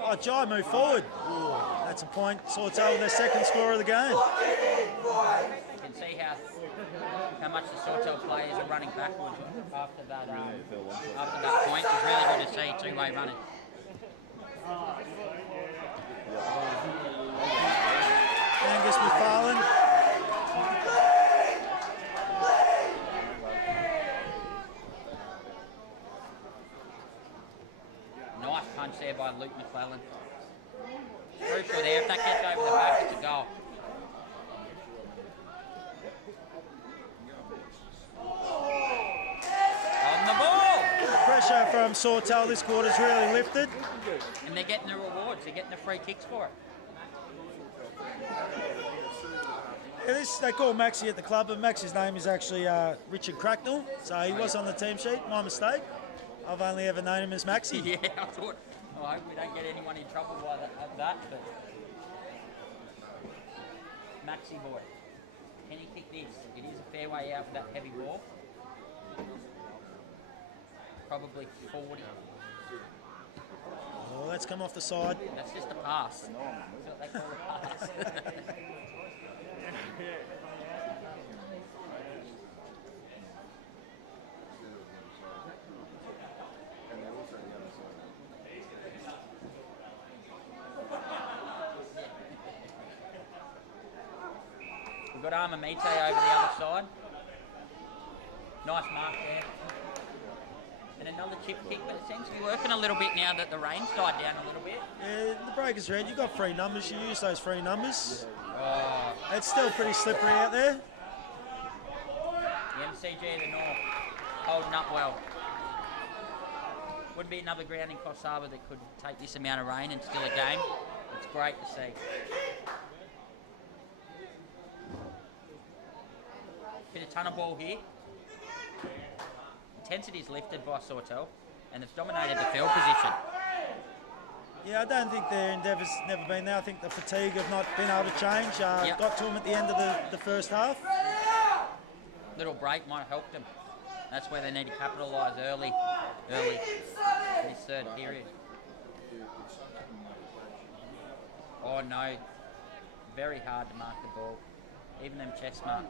Oh, Jai moved forward. That's a point. Sawtell, their second score of the game. You can see how much the Sawtell players are running backwards after that point. It's really good to see two-way running. Angus McFarlane. Nice punch there by Luke McClellan. Crucial there. If that gets over the back, it's a goal. On the ball! Pressure from Sawtell this quarter's really lifted. And they're getting the rewards. They're getting the free kicks for it. Yeah, they call Maxie at the club, but Maxie's name is actually Richard Cracknell, so he was on the team sheet. My mistake. I've only ever known him as Maxie. Yeah, I thought, I hope we don't get anyone in trouble by that, but Maxie boy, can he kick this? It is a fair way out with that heavy ball. Probably 40. Oh, that's come off the side. That's just a pass. That's what they call a pass. We've got Armamite over the other side. Nice mark there. And another chip kick, but it seems to be working a little bit now that the rain's died down a little bit. Yeah, the breaker's red. You've got free numbers. You use those free numbers. It's still pretty slippery out there. The MCG of the North holding up well. Wouldn't be another ground in Coffs Harbour that could take this amount of rain and still a game. It's great to see. Bit of tunnel ball here. Intensity is lifted by Sawtell, and it's dominated the field position. Yeah, I don't think their endeavour's never been there. I think the fatigue of not being able to change got to them at the end of the first half. Little break might have helped them. That's where they need to capitalise early in this third period. Oh no, very hard to mark the ball. Even them chest marks.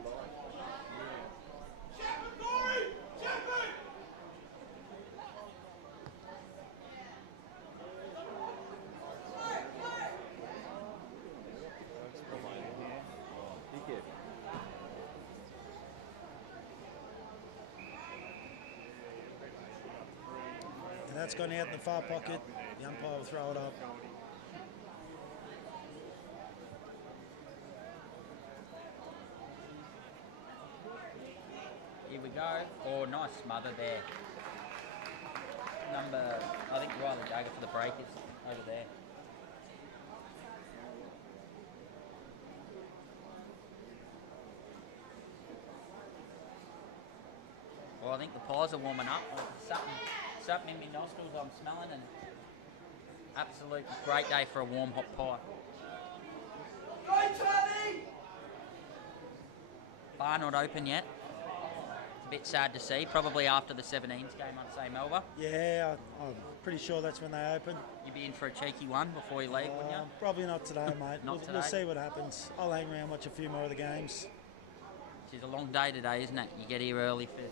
And that's gone out in the far pocket. The umpire will throw it up. Here we go. Oh, nice smother there. I think Riley Dagger for the break is over there. Well, I think the pies are warming up. Something in my nostrils I'm smelling, and absolute great day for a warm hot pie. Go, Charlie! Bar not open yet. It's a bit sad to see. Probably after the 17s game, I'd say, Melba. Yeah, I'm pretty sure that's when they open. You'd be in for a cheeky one before you leave, wouldn't you? Probably not today, mate. Not We'll today? see what happens. I'll hang around, watch a few more of the games. It's a long day today, isn't it? You get here early for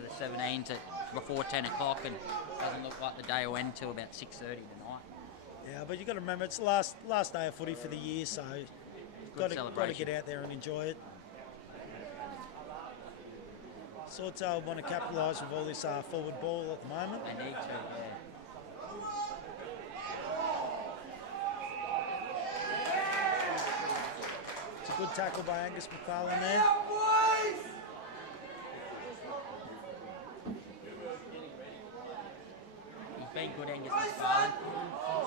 the 17s before 10 o'clock, and it doesn't look like the day will end till about 6:30 tonight. Yeah, but you've got to remember it's the last day of footy for the year, so you've got to get out there and enjoy it. Sawtell want to capitalise with all this forward ball at the moment. They need to, yeah. It's a good tackle by Angus McFarlane there. He's been good, Angus McFarlane.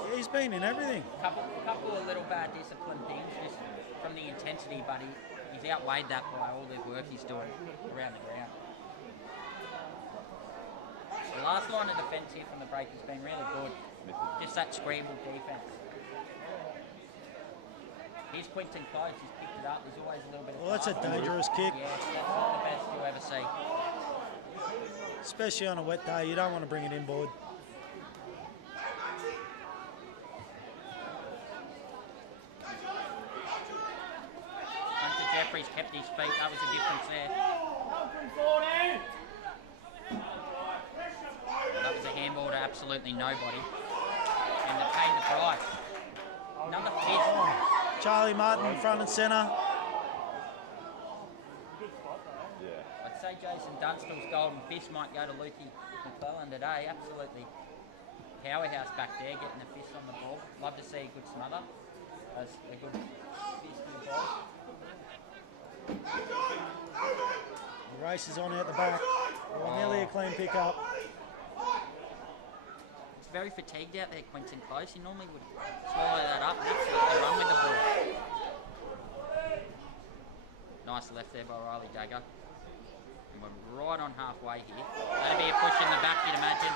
Yeah, he's been in everything. Couple of little bad discipline things just from the intensity, but he's outweighed that by all the work he's doing around the ground. The last line of defence here from the break has been really good. Just that scrambled defence. Here's Quinton Close, he's picked it up. There's always a little bit of Well, that's a dangerous kick. Yeah, that's not the best you'll ever see. Especially on a wet day, you don't want to bring it inboard. Hunter Jeffries kept his feet, that was the difference there. That was a handball to absolutely nobody. And they paid the price. Another fist. Charlie Martin, front and centre. I'd say Jason Dunstall's golden fist might go to Lukey McClellan today, absolutely. Powerhouse back there, getting the fist on the ball. Love to see a good smother. That's a good fist in the ball. The race is on out the back. Oh, nearly a clean pick up. It's very fatigued out there, Quinton Close. He normally would swallow that up and absolutely run with the ball. Nice left there by Riley Dagger. And we're right on halfway here. That'd be a push in the back, you'd imagine.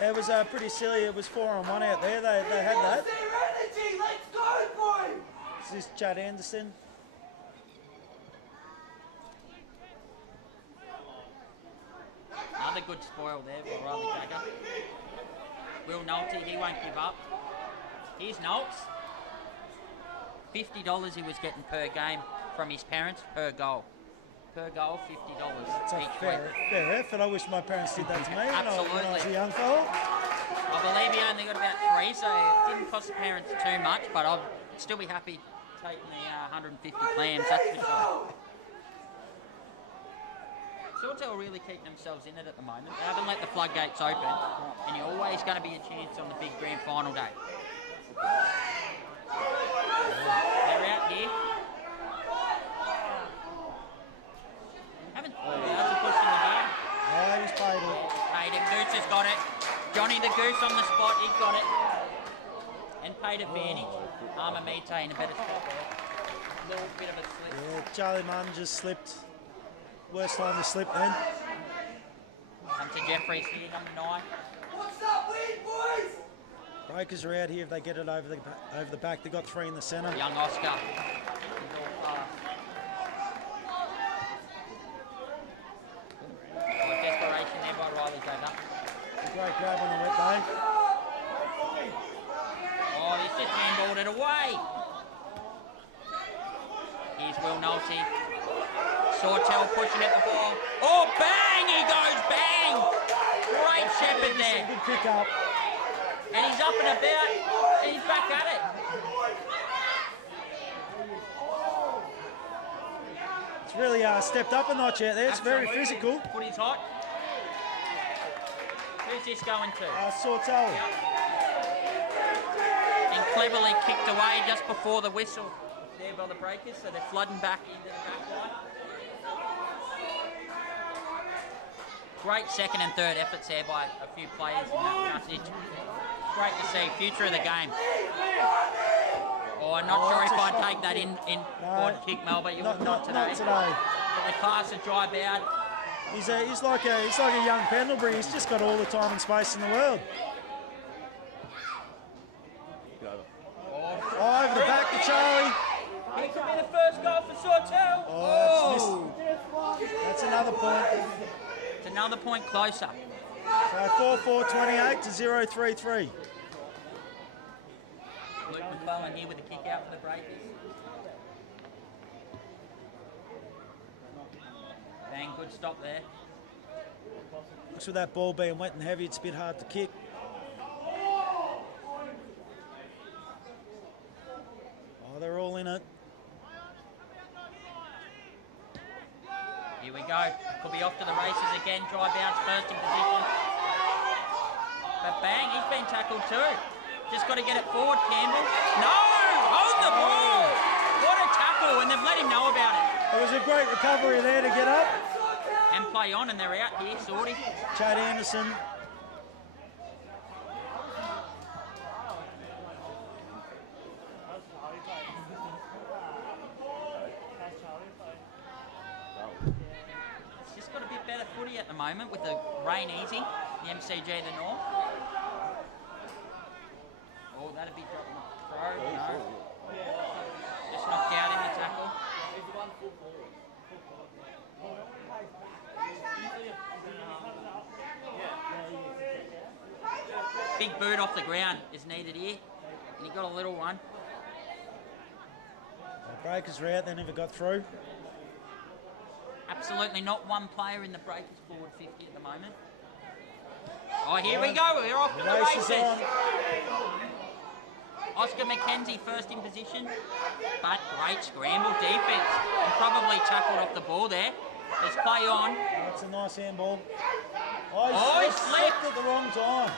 It was pretty silly. It was 4-on-1 out there. They had that. Energy, let's go, boy! This is Chad Anderson. Another good spoil there by Riley Dagger. Will Nolte, he won't give up. Here's Nolts. $50 he was getting per game from his parents per goal. Per goal, $50 It's a each fair week. effort. I wish my parents did that to me when I was a Absolutely. young fella. I believe he only got about 3, so it didn't cost the parents too much, but I'd still be happy taking the 150 clams, that's for sure. Sawtell really keeping themselves in it at the moment. They haven't let the floodgates open, and you're always going to be a chance on the big grand final day. They're out here. Haven't. That's a push in the back. Oh, he's paid it. Paid it. Goose has got it. Johnny the Goose on the spot. He got it. And paid advantage. Armamite in a better spot there. Little bit of a slip. Yeah, Charlie Martin just slipped. Worst time to slip then. Come to Jeffries here, number 9. What's that win, boys? Breakers are out here if they get it over the back. They got 3 in the centre. Young Oscar. Desperation there by Riley Jagger. Great grab on the wet day. Oh, he's just handballed it away. Here's Will Nolte. Sawtell pushing at the ball. Oh, bang! He goes, bang! Great shepherd there. Good pick up. And he's up and about, and he's back at it. It's really stepped up a notch out there. It's very physical. Footy's hot. Who's this going to? Sawtell. And cleverly kicked away just before the whistle there by the Breakers, so they're flooding back into the back line. Great second and third efforts there by a few players in that passage. Great to see. Future of the game. Oh, I'm not sure if I'd take that in quad kick, Mel, but you would not today. Not today. But the class of dry bowed. He's like a young Pendlebury. He's just got all the time and space in the world. Oh, over the back to Charlie. He could be the first goal for Sawtell. Oh, that's another point. It's another point closer. So 4-4-28 to 0-3-3. Luke McClellan here with a kick out for the Breakers. Bang, good stop there. Looks with that ball being wet and heavy, it's a bit hard to kick. Oh, they're all in it. Here we go. Could be off to the races again. Dry bounce first in position. But bang, he's been tackled too. Just got to get it forward, Campbell. No! Hold the ball! What a tackle, and they've let him know about it. It was a great recovery there to get up. And play on, and they're out here, Sorty. Chad Anderson. It's just got a bit better footy at the moment with the rain easy, the MCG of the North. Oh, that'd be dropping throw. No. Just knocked out in the tackle. Big boot off the ground is needed here, and he got a little one. The Breakers are out, they never got through. Absolutely not one player in the Breakers forward 50 at the moment. Oh, here we go. We're off to the Race is races. on. Oscar McKenzie first in position, but great scramble defence. And probably tackled off the ball there. There's play on. That's a nice handball. He slipped at the wrong time.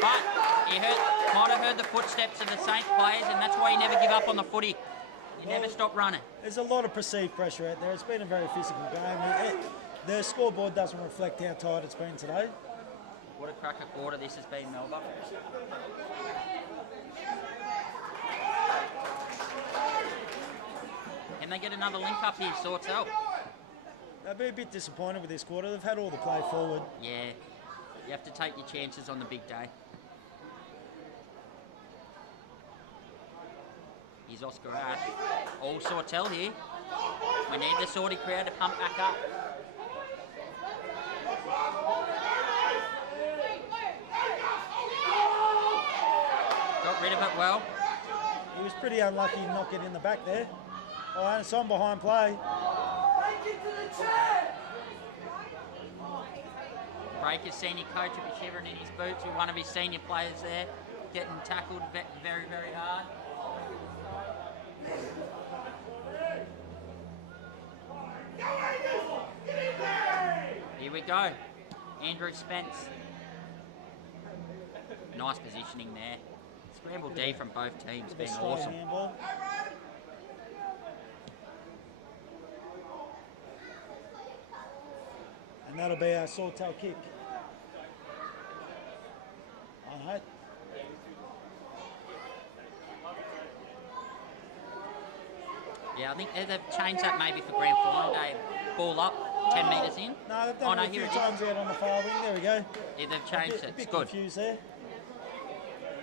But he might have heard the footsteps of the Saints players, and that's why you never give up on the footy. You never stop running. There's a lot of perceived pressure out there. It's been a very physical game. The scoreboard doesn't reflect how tight it's been today. What a cracker quarter this has been, Melba. Can they get another link up here, Sawtell? They'll be a bit disappointed with this quarter. They've had all the play forward. Yeah, you have to take your chances on the big day. Here's Oscar Ash. All Sawtell here. We need the Sawty crowd to pump back up. rid of it well. He was pretty unlucky not getting in the back there. Oh, and it's on behind play. Take it to the chair! Breaker's senior coach will be shivering in his boots with one of his senior players there, getting tackled very, very hard. Here we go. Andrew Spence. Nice positioning there. Scramble D from both teams, being awesome. Handball. And that'll be a Sawtell kick. On height. Yeah, I think they've changed that maybe for grand final day. Ball up, 10 metres in. No, they've done it a few times out on the far wing. There we go. Yeah, they've changed it. A It's bit good. confused there.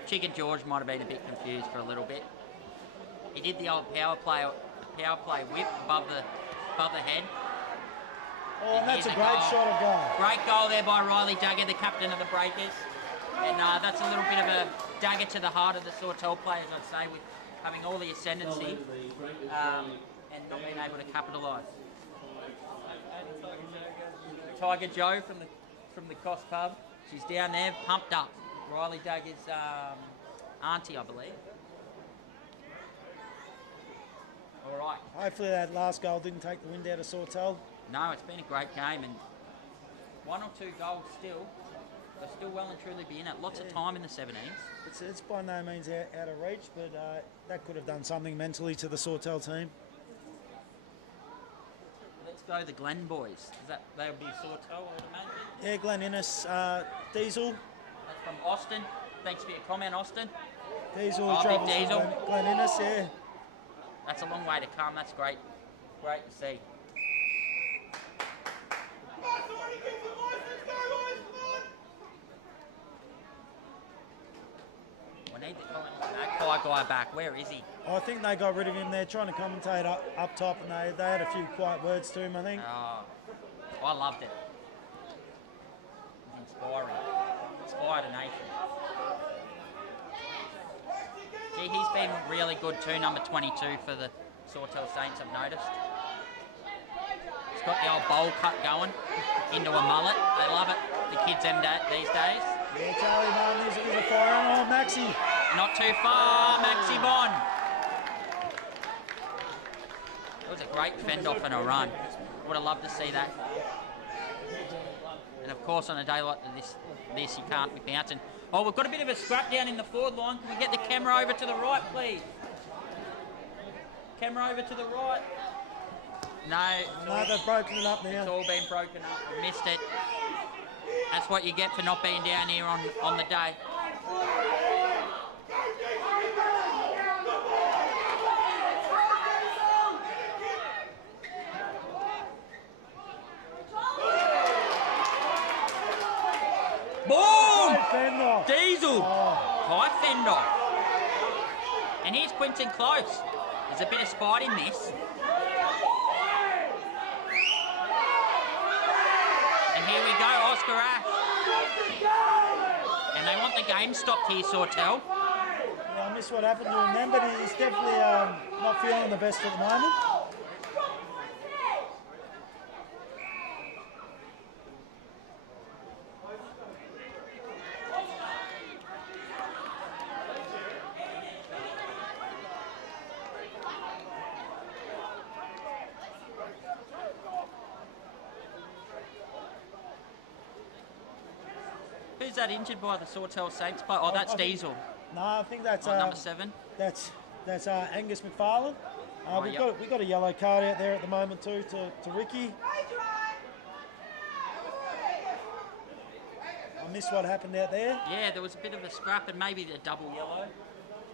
Chicken George might have been a bit confused for a little bit. He did the old power play whip above the head. Oh, and that's here's a great goal. shot of goal. Great goal there by Riley Duggar, the captain of the Breakers. And that's a little bit of a dagger to the heart of the Sawtell players, I'd say, with having all the ascendancy and not being able to capitalise. Tiger Joe from the Coffs pub. She's down there, pumped up. Riley Duggar's auntie, I believe. All right. Hopefully that last goal didn't take the wind out of Sawtell. No, it's been a great game, and 1 or 2 goals still. They'll still well and truly be in it. Lots of time in the 17s. It's by no means out of reach, but that could have done something mentally to the Sawtell team. Let's go the Glen boys. They'll be Sawtell, I would imagine. Yeah, Glenn Innes, Diesel. That's from Austin. Thanks for your comment, Austin. Diesel Oh, travels big Diesel. from Glenn Innes, yeah. That's a long way to come. That's great. Great to see. We need that guy back. Where is he? I think they got rid of him. They're trying to commentate up top, and they had a few quiet words to him, I think. Oh, I loved it. It was inspiring. Inspired a nation. Gee, he's been really good too, number 22 for the Sawtell Saints, I've noticed. He's got the old bowl cut going into a mullet. They love it, the kids these days. Yeah, Charlie Martin is a fire. Oh, Maxi. Not too far, Maxi Bond. It was a great fend off and a run. Would have loved to see that. And of course, on a day like this you can't be bouncing. Oh, we've got a bit of a scrap down in the forward line. Can we get the camera over to the right, please? Camera over to the right. No, They've broken it up now. it's all been broken up. We missed it. That's what you get for not being down here on the day. Boom! Diesel! High fend off. And here's Quinton Close. There's a bit of spite in this. And here we go, Oscar Ash. And they want the game stopped here, Sawtell. Yeah, I missed what happened to him then, but he's definitely not feeling the best at the moment. Who's that injured by the Sawtell Saints player? Oh, that's Diesel. No, I think that's Number 7. That's Angus McFarlane. We've yep. got a yellow card out there at the moment too to Ricky. I missed what happened out there. Yeah, there was a bit of a scrap and maybe a double yellow.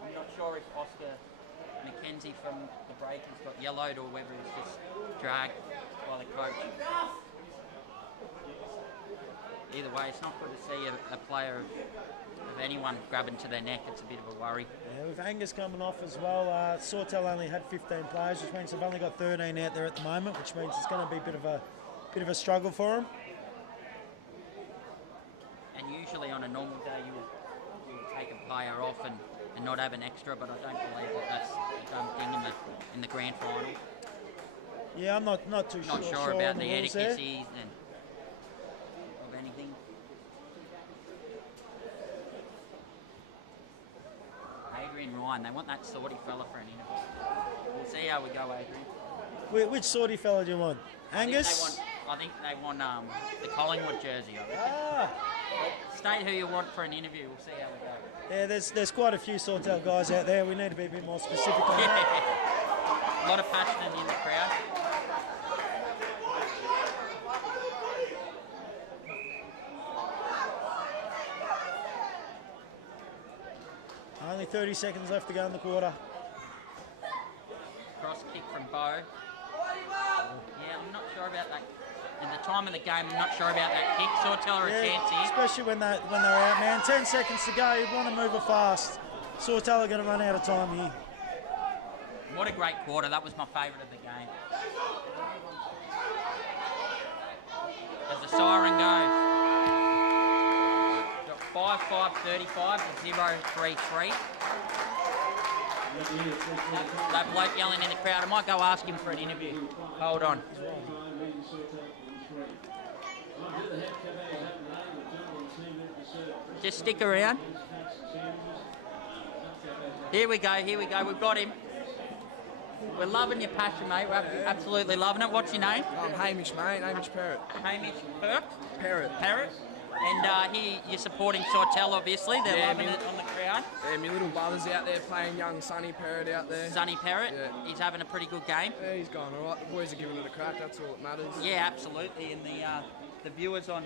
I'm not sure if Oscar McKenzie from the Breakers got yellowed or whether it was just dragged by the coach. Either way, it's not good to see a player of anyone grabbing to their neck. It's a bit of a worry. Yeah, with Angus coming off as well, Sawtell only had 15 players, which means they've only got 13 out there at the moment, which means it's going to be a bit of a struggle for them. And usually on a normal day, you would take a player off and and not have an extra, but I don't believe that that's a done thing in the grand final. Yeah, I'm not too Not sure sure about on the rules there. etiquette and of anything. Adrian Ryan, they want that sorty fella for an interview. We'll see how we go, Adrian. Which sorty fella do you want? Angus? I think they want the Collingwood jersey. I reckon. Ah, State who you want for an interview. We'll see how we go. yeah, there's quite a few Sawtell guys out there. We need to be a bit more specific on that. Yeah. A lot of passion in the crowd. Only 30 seconds left to go in the quarter. Cross kick from Bo. Yeah, I'm not sure about that. In the time of the game, I'm not sure about that kick. Sawtell are a chance here. Especially when they're out, man. 10 seconds to go. You want to move it fast. Sawtell are going to run out of time here. What a great quarter. That was my favourite of the game. As the siren goes. Got 5-5-35 to 0-3-3. That bloke yelling in the crowd. I might go ask him for an interview. Hold on. Just stick around. Here we go. We've got him. We're loving your passion, mate. We're absolutely loving it. What's your name? I'm Hamish, mate. Hamish Parrott. Hamish Perk? Parrott. Parrot. And here you're supporting Sawtell, obviously. They're loving it on the crowd. Yeah, my little brother's out there playing young Sonny Parrott out there. Sonny Parrott. Yeah. He's having a pretty good game. Yeah, he's going all right. The boys are giving it a crack. That's all that matters. Yeah, absolutely. And the viewers on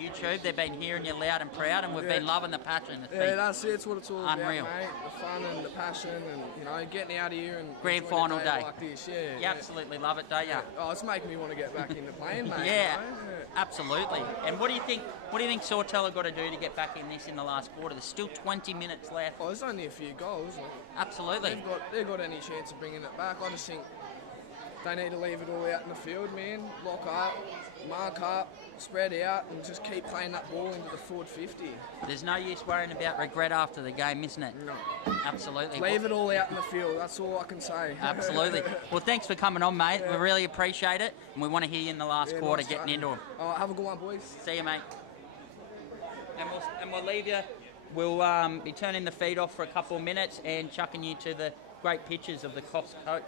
YouTube, they've been hearing you loud and proud, and we've been loving the passion. It's Yeah, been that's it. It's what it's all unreal. about, mate. The fun and the passion and, you know, getting out here and Grand enjoying a final day. like this. Yeah, You yeah. absolutely love it, don't you? Oh, it's making me want to get back into playing, mate. Yeah, you know? absolutely. And what do you think Sawtell have got to do to get back in this in the last quarter? There's still 20 minutes left. Oh, there's only a few goals. Like, Absolutely. they've got any chance of bringing it back. I just think they need to leave it all out in the field, man. Lock up, mark up, spread out, and just keep playing that ball into the forward 50. There's no use worrying about regret after the game, isn't it? No. Absolutely. Leave it all out in the field. That's all I can say. Absolutely. Well, thanks for coming on, mate. We really appreciate it, and we want to hear you in the last quarter nice getting chatting. into them. Oh, have a good one, boys. See you, mate. And we'll leave you. We'll be turning the feed off for a couple of minutes and chucking you to the great pictures of the Coffs Coast.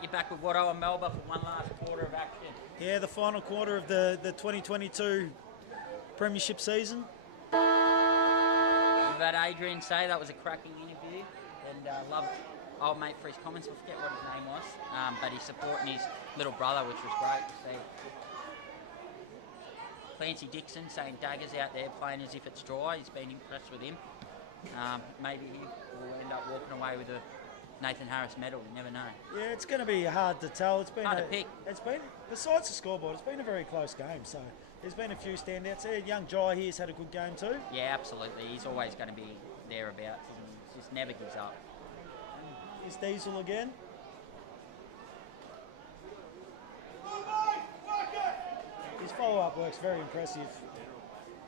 right, you're back with Watto and Melba for one last quarter of action. Yeah, the final quarter of the 2022 Premiership season. We've had Adrian say that was a cracking interview, and loved old mate for his comments. I forget what his name was, but he's supporting his little brother, which was great to see. Clancy Dixon saying Dagger's out there playing as if it's dry. He's been impressed with him. Maybe he will end up walking away with a Nathan Harris medal. You never know. Yeah, it's going to be hard to tell. It's been hard to pick. It's been, besides the scoreboard, it's been a very close game. So there's been a few standouts there. Young Jai here's had a good game too. Yeah, absolutely. He's always going to be thereabouts. He just never gives up. Is Diesel again? His follow-up work's very impressive.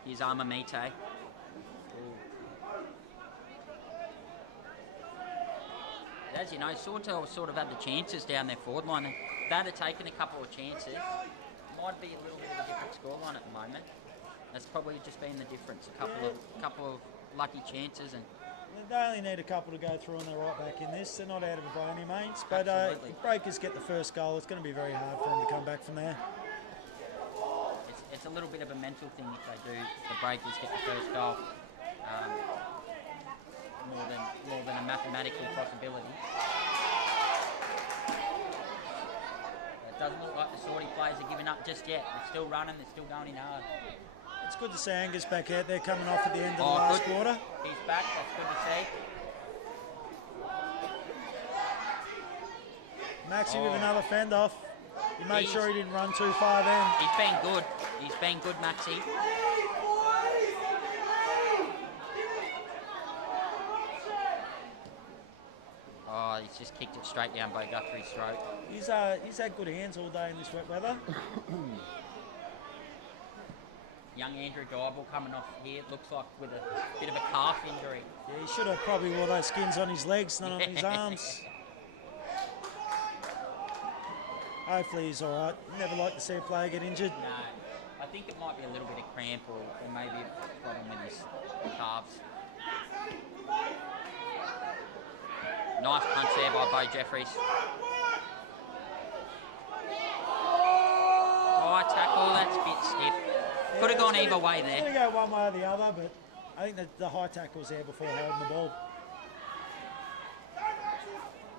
His Arma Mite. As you know, Sawtell sort of had the chances down their forward line. They'd have taken a couple of chances. Might be a little bit of a different scoreline at the moment. That's probably just been the difference. A couple of lucky chances, and they only need a couple to go through on their right back in this. They're not out of it by any means. But if Breakers get the first goal, it's going to be very hard for them to come back from there. It's a little bit of a mental thing if they do. The Breakers get the first goal. More than a mathematical possibility. It doesn't look like the Saudi players are giving up just yet. They're still running, they're still going in hard. It's good to see Angus back out there coming off at the end of the last quarter. He's back, that's good to see. Maxie with another fend off. He made sure he didn't run too far then. He's been good. He's been good, Maxie. Oh, he's just kicked it straight down by Guthrie's throat. He's had good hands all day in this wet weather. Young Andrew Dybel coming off here, it looks like with a bit of a calf injury. Yeah, he should have probably wore those skins on his legs, not on his arms. Hopefully he's all right. Never like to see a player get injured. No, I think it might be a little bit of cramp or maybe a problem with his calves. Nice punch there by Bo Jeffries. High tackle, that's a bit stiff. Could have gone either way there. It's going to go one way or the other, but I think the high tackle was there before holding the ball.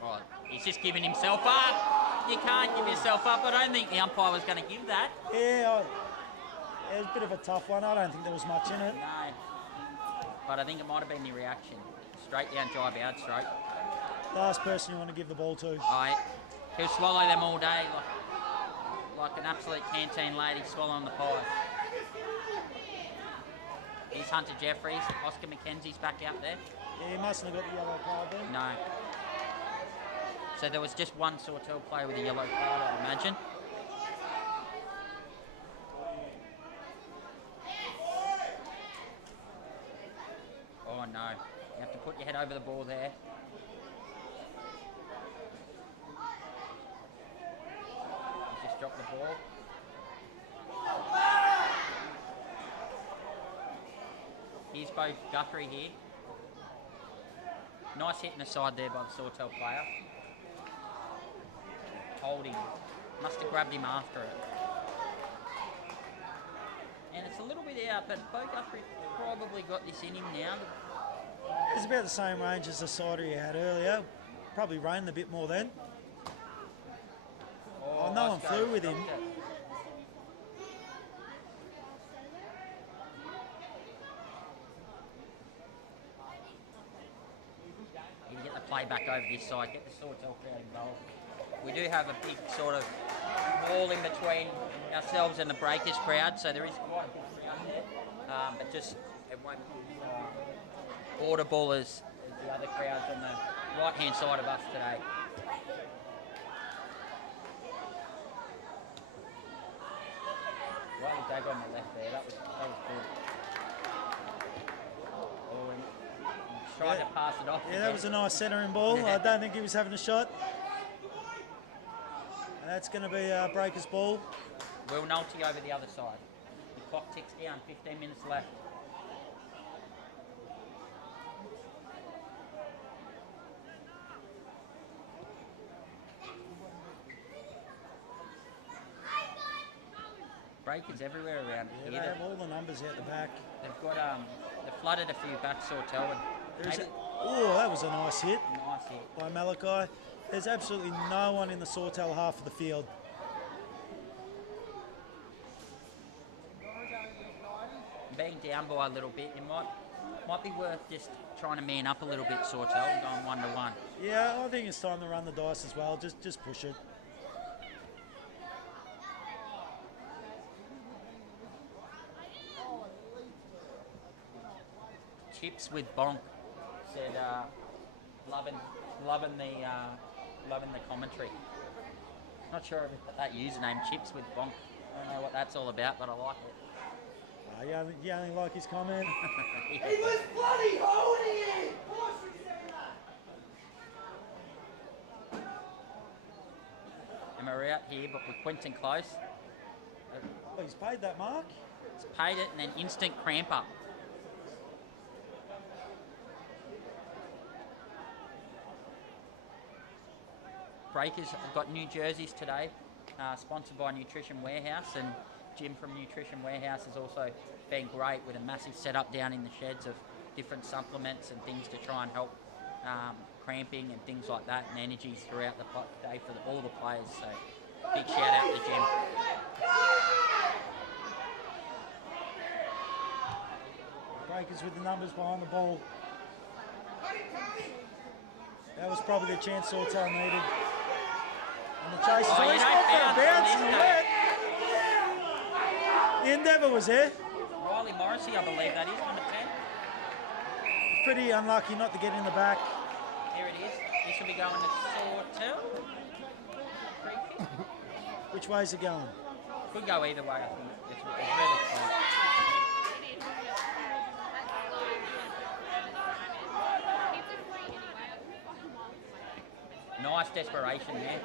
Right, he's just giving himself up. You can't give yourself up. I don't think the umpire was going to give that. Yeah, it was a bit of a tough one. I don't think there was much in it. No, but I think it might have been the reaction. Straight down Jai Bowd's throat. Last person you want to give the ball to. He'll swallow them all day like an absolute canteen lady swallowing the pie. Here's Hunter Jeffries. Oscar McKenzie's back out there. Yeah, he mustn't have got the yellow card then. No. So there was just one Sawtell player with a yellow card, I'd imagine. Oh no. You have to put your head over the ball there. He's just dropped the ball. Here's Bo Guthrie here. Nice hit in the side there by the Sawtell player. Holding. Must have grabbed him after it. And it's a little bit out, but Bo Guthrie probably got this in him now. It's about the same range as the cider he had earlier. Probably rained a bit more then. Oh, no one flew with him. You can get the play back over this side, get the Sawtell crowd involved. We do have a big sort of wall in between ourselves and the Breakers crowd, so there is quite a big crowd there. But just it won't be audible as the other crowds on the right-hand side of us today. Right with Dagger on the left there, that was good. Oh, and he tried to pass it off. Yeah, that was a nice centering ball. I don't think he was having a shot. And that's going to be Breakers' ball. Will Nolte over the other side. The clock ticks down, 15 minutes left. breakers everywhere around Yeah, here. they have all the numbers out the back. They've got they've flooded a few back Sawtell. Oh, that was a nice hit Nice hit. by Malachi. There's absolutely no one in the Sawtell half of the field. Being down by a little bit, it might be worth just trying to man up a little bit, Sawtell, and going 1-1. Yeah, I think it's time to run the dice as well. Just push it. Chips with Bonk said, loving the commentary. Not sure of that username, Chips with Bonk. I don't know what that's all about, but I like it. You only like his comment. He was bloody holding it! And we're out here, but with Quentin Close. Oh, he's paid that mark. He's paid it and then instant cramp up. Breakers have got new jerseys today, sponsored by Nutrition Warehouse, and Jim from Nutrition Warehouse has also been great with a massive setup down in the sheds of different supplements and things to try and help cramping and things like that, and energies throughout the day for all the players. So big shout out to Jim. Breakers with the numbers behind the ball. That was probably the chance Sawtell needed. And the chase is always got that bounce in the wet. The endeavour was there. Riley Morrissey, I believe that is, number 10. Pretty unlucky not to get in the back. Here it is. This will be going to Sawtell. Which way is it going? Could go either way, I think. It's really close. Nice desperation there.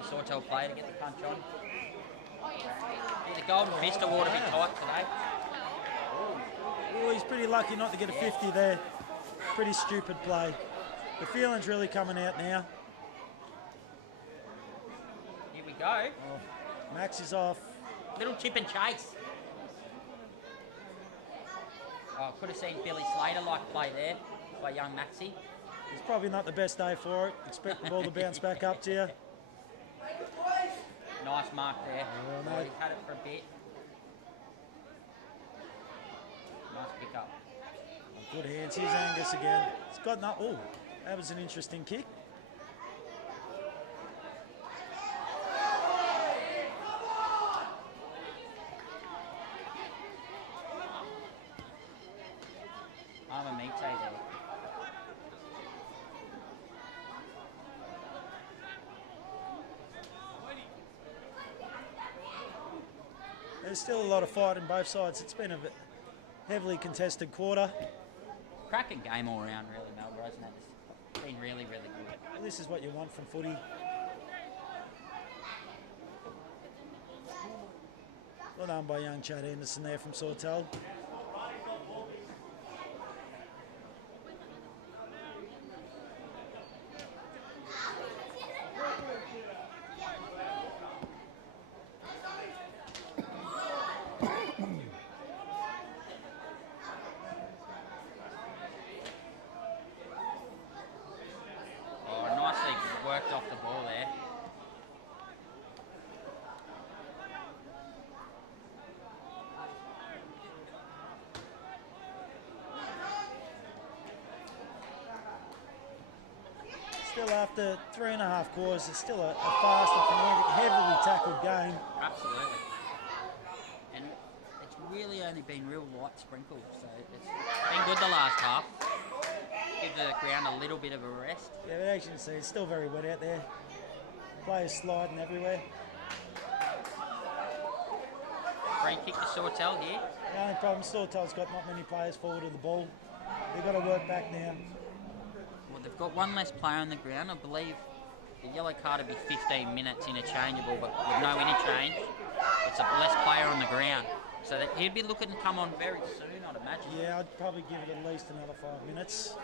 The Sawtell player to get the punch on. Yeah, the Golden Fist Award will be tight today. Oh, he's pretty lucky not to get a 50 there. Pretty stupid play. The feeling's really coming out now. Here we go. Oh, Max is off. Little chip and chase. Oh, could have seen Billy Slater like play there by young Maxie. It's probably not the best day for it. Expect the ball to bounce back up to you. Nice mark there. Oh, no. Oh, he's had it for a bit. Nice pick up. Good hands. Here's Angus again. It's got no. Oh, that was an interesting kick. Armamite there. There's still a lot of fight on both sides. It's been a heavily contested quarter. Cracking game all around, really, Melbourne, hasn't it? It's been really, really good. Well, this is what you want from footy. Well done by young Chad Anderson there from Sawtell. Oh, nicely worked off the ball there. Still after 3.5 quarters, it's still a fast and frenetic, heavily tackled game. Absolutely. And it's really only been real light sprinkles, so it's been good the last half. Give the ground a little bit of a rest. Yeah, but as you can see, it's still very wet out there. Players sliding everywhere. Free kick to Sawtell here. The only problem, Sawtell's got not many players forward of the ball. They've got to work back now. Well, they've got one less player on the ground. I believe the yellow card would be 15 minutes interchangeable, but with no interchange, it's a less player on the ground. So that he'd be looking to come on very soon, I'd imagine. Yeah, I'd probably give it at least another 5 minutes.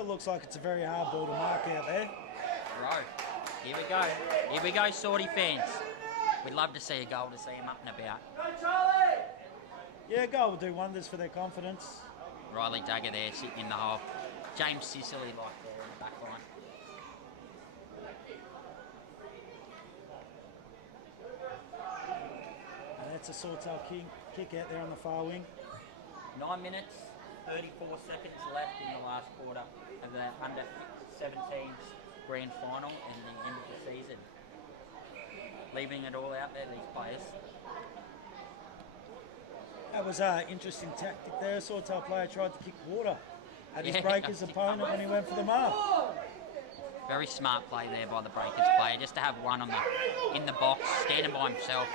Still looks like it's a very hard ball to mark out there. Right. Here we go. Here we go, Sawtell fans. We'd love to see a goal to see him up and about. Yeah, goal will do wonders for their confidence. Riley Dagger there sitting in the hole. James Sicily like there in the back line. And that's a Sawtell kick out there on the far wing. 9 minutes, 34 seconds left in the last quarter of the under-17s grand final and the end of the season. Leaving it all out there, these players. That was an interesting tactic there. A Sawtell player tried to kick water at his Breakers opponent when he went for the mark. Very smart play there by the Breakers player, just to have one on in the box, standing by himself,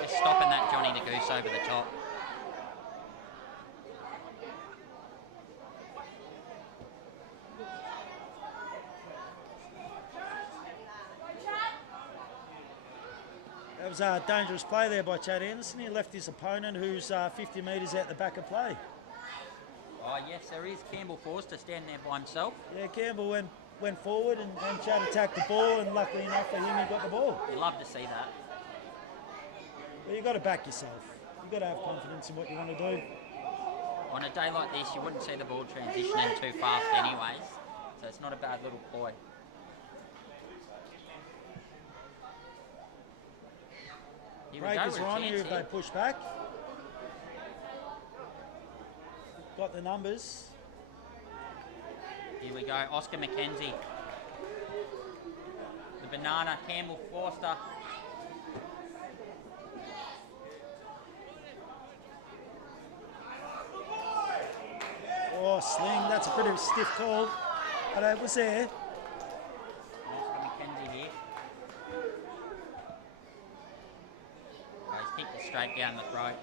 just stopping that Johnny the Goose over the top. That was a dangerous play there by Chad Anderson. He left his opponent, who's 50 metres out the back of play. Oh yes, there is Campbell Forster standing there by himself. Yeah, Campbell went forward and Chad attacked the ball, and luckily enough for him, he got the ball. You love to see that. Well, you've got to back yourself. You've got to have confidence in what you want to do. On a day like this, you wouldn't see the ball transitioning too fast anyways, so it's not a bad little ploy. Breakers are on here if they push back. Got the numbers. Here we go, Oscar McKenzie. The banana, Campbell Forster. Oh, Sling, that's a pretty stiff call, but it was there. Oscar McKenzie here. Oh, he's kicked it straight down the throat.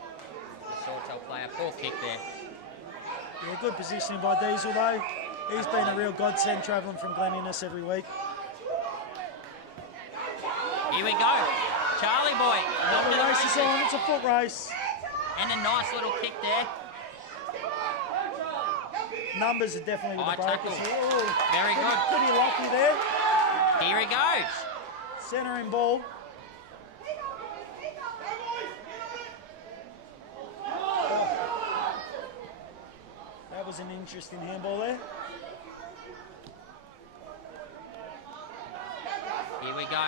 The Sawtell player, poor kick there. Yeah, good positioning by Diesel though. He's been a real godsend travelling from Glen Innes every week. Here we go. Charlie boy. The race is on, it's a foot race. And a nice little kick there. Numbers are definitely with the Breakers here. Oh, very good. Pretty lucky there. Here he goes. Centering ball. That was an interesting handball there. Here we go.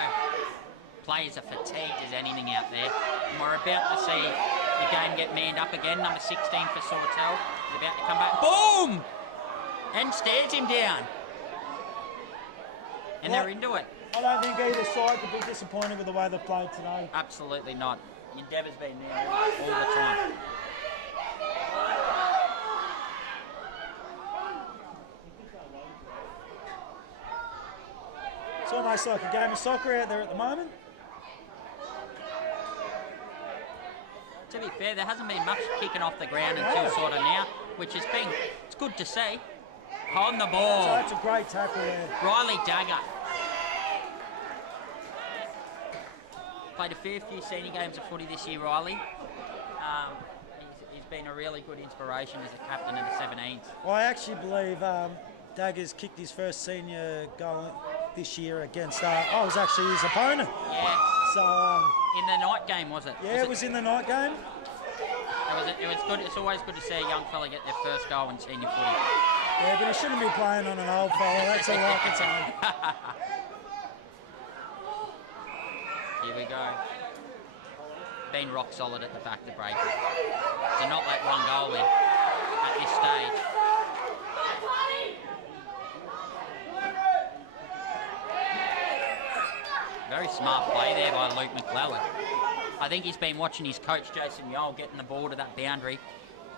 Players are fatigued as anything out there. And we're about to see the game get manned up again. Number 16 for Sawtell is about to come back. Boom! And stares him down. And they're into it. I don't think either side could be disappointed with the way they've played today. Absolutely not. Endeavour's been there all the time. It's almost like a game of soccer out there at the moment. To be fair, there hasn't been much kicking off the ground until sort of now, which has been, it's good to see. Holding the ball. So that's a great tackle there. Riley Dagger. Played a fair few senior games of footy this year, Riley. He's been a really good inspiration as a captain of the 17s. Well, I actually believe Dagger's kicked his first senior goal this year against, I was actually his opponent. Yeah. So, in the night game, was it? Yeah, it was in the night game. It was good. It's always good to see a young fella get their first goal in senior footy. Yeah, but he shouldn't be playing on an old fella. That's all I can say. Here we go. Been rock solid at the back, the Breakers. To not let one goal in at this stage. Very smart play there by Luke McClellan. I think he's been watching his coach, Jason Yole, getting the ball to that boundary.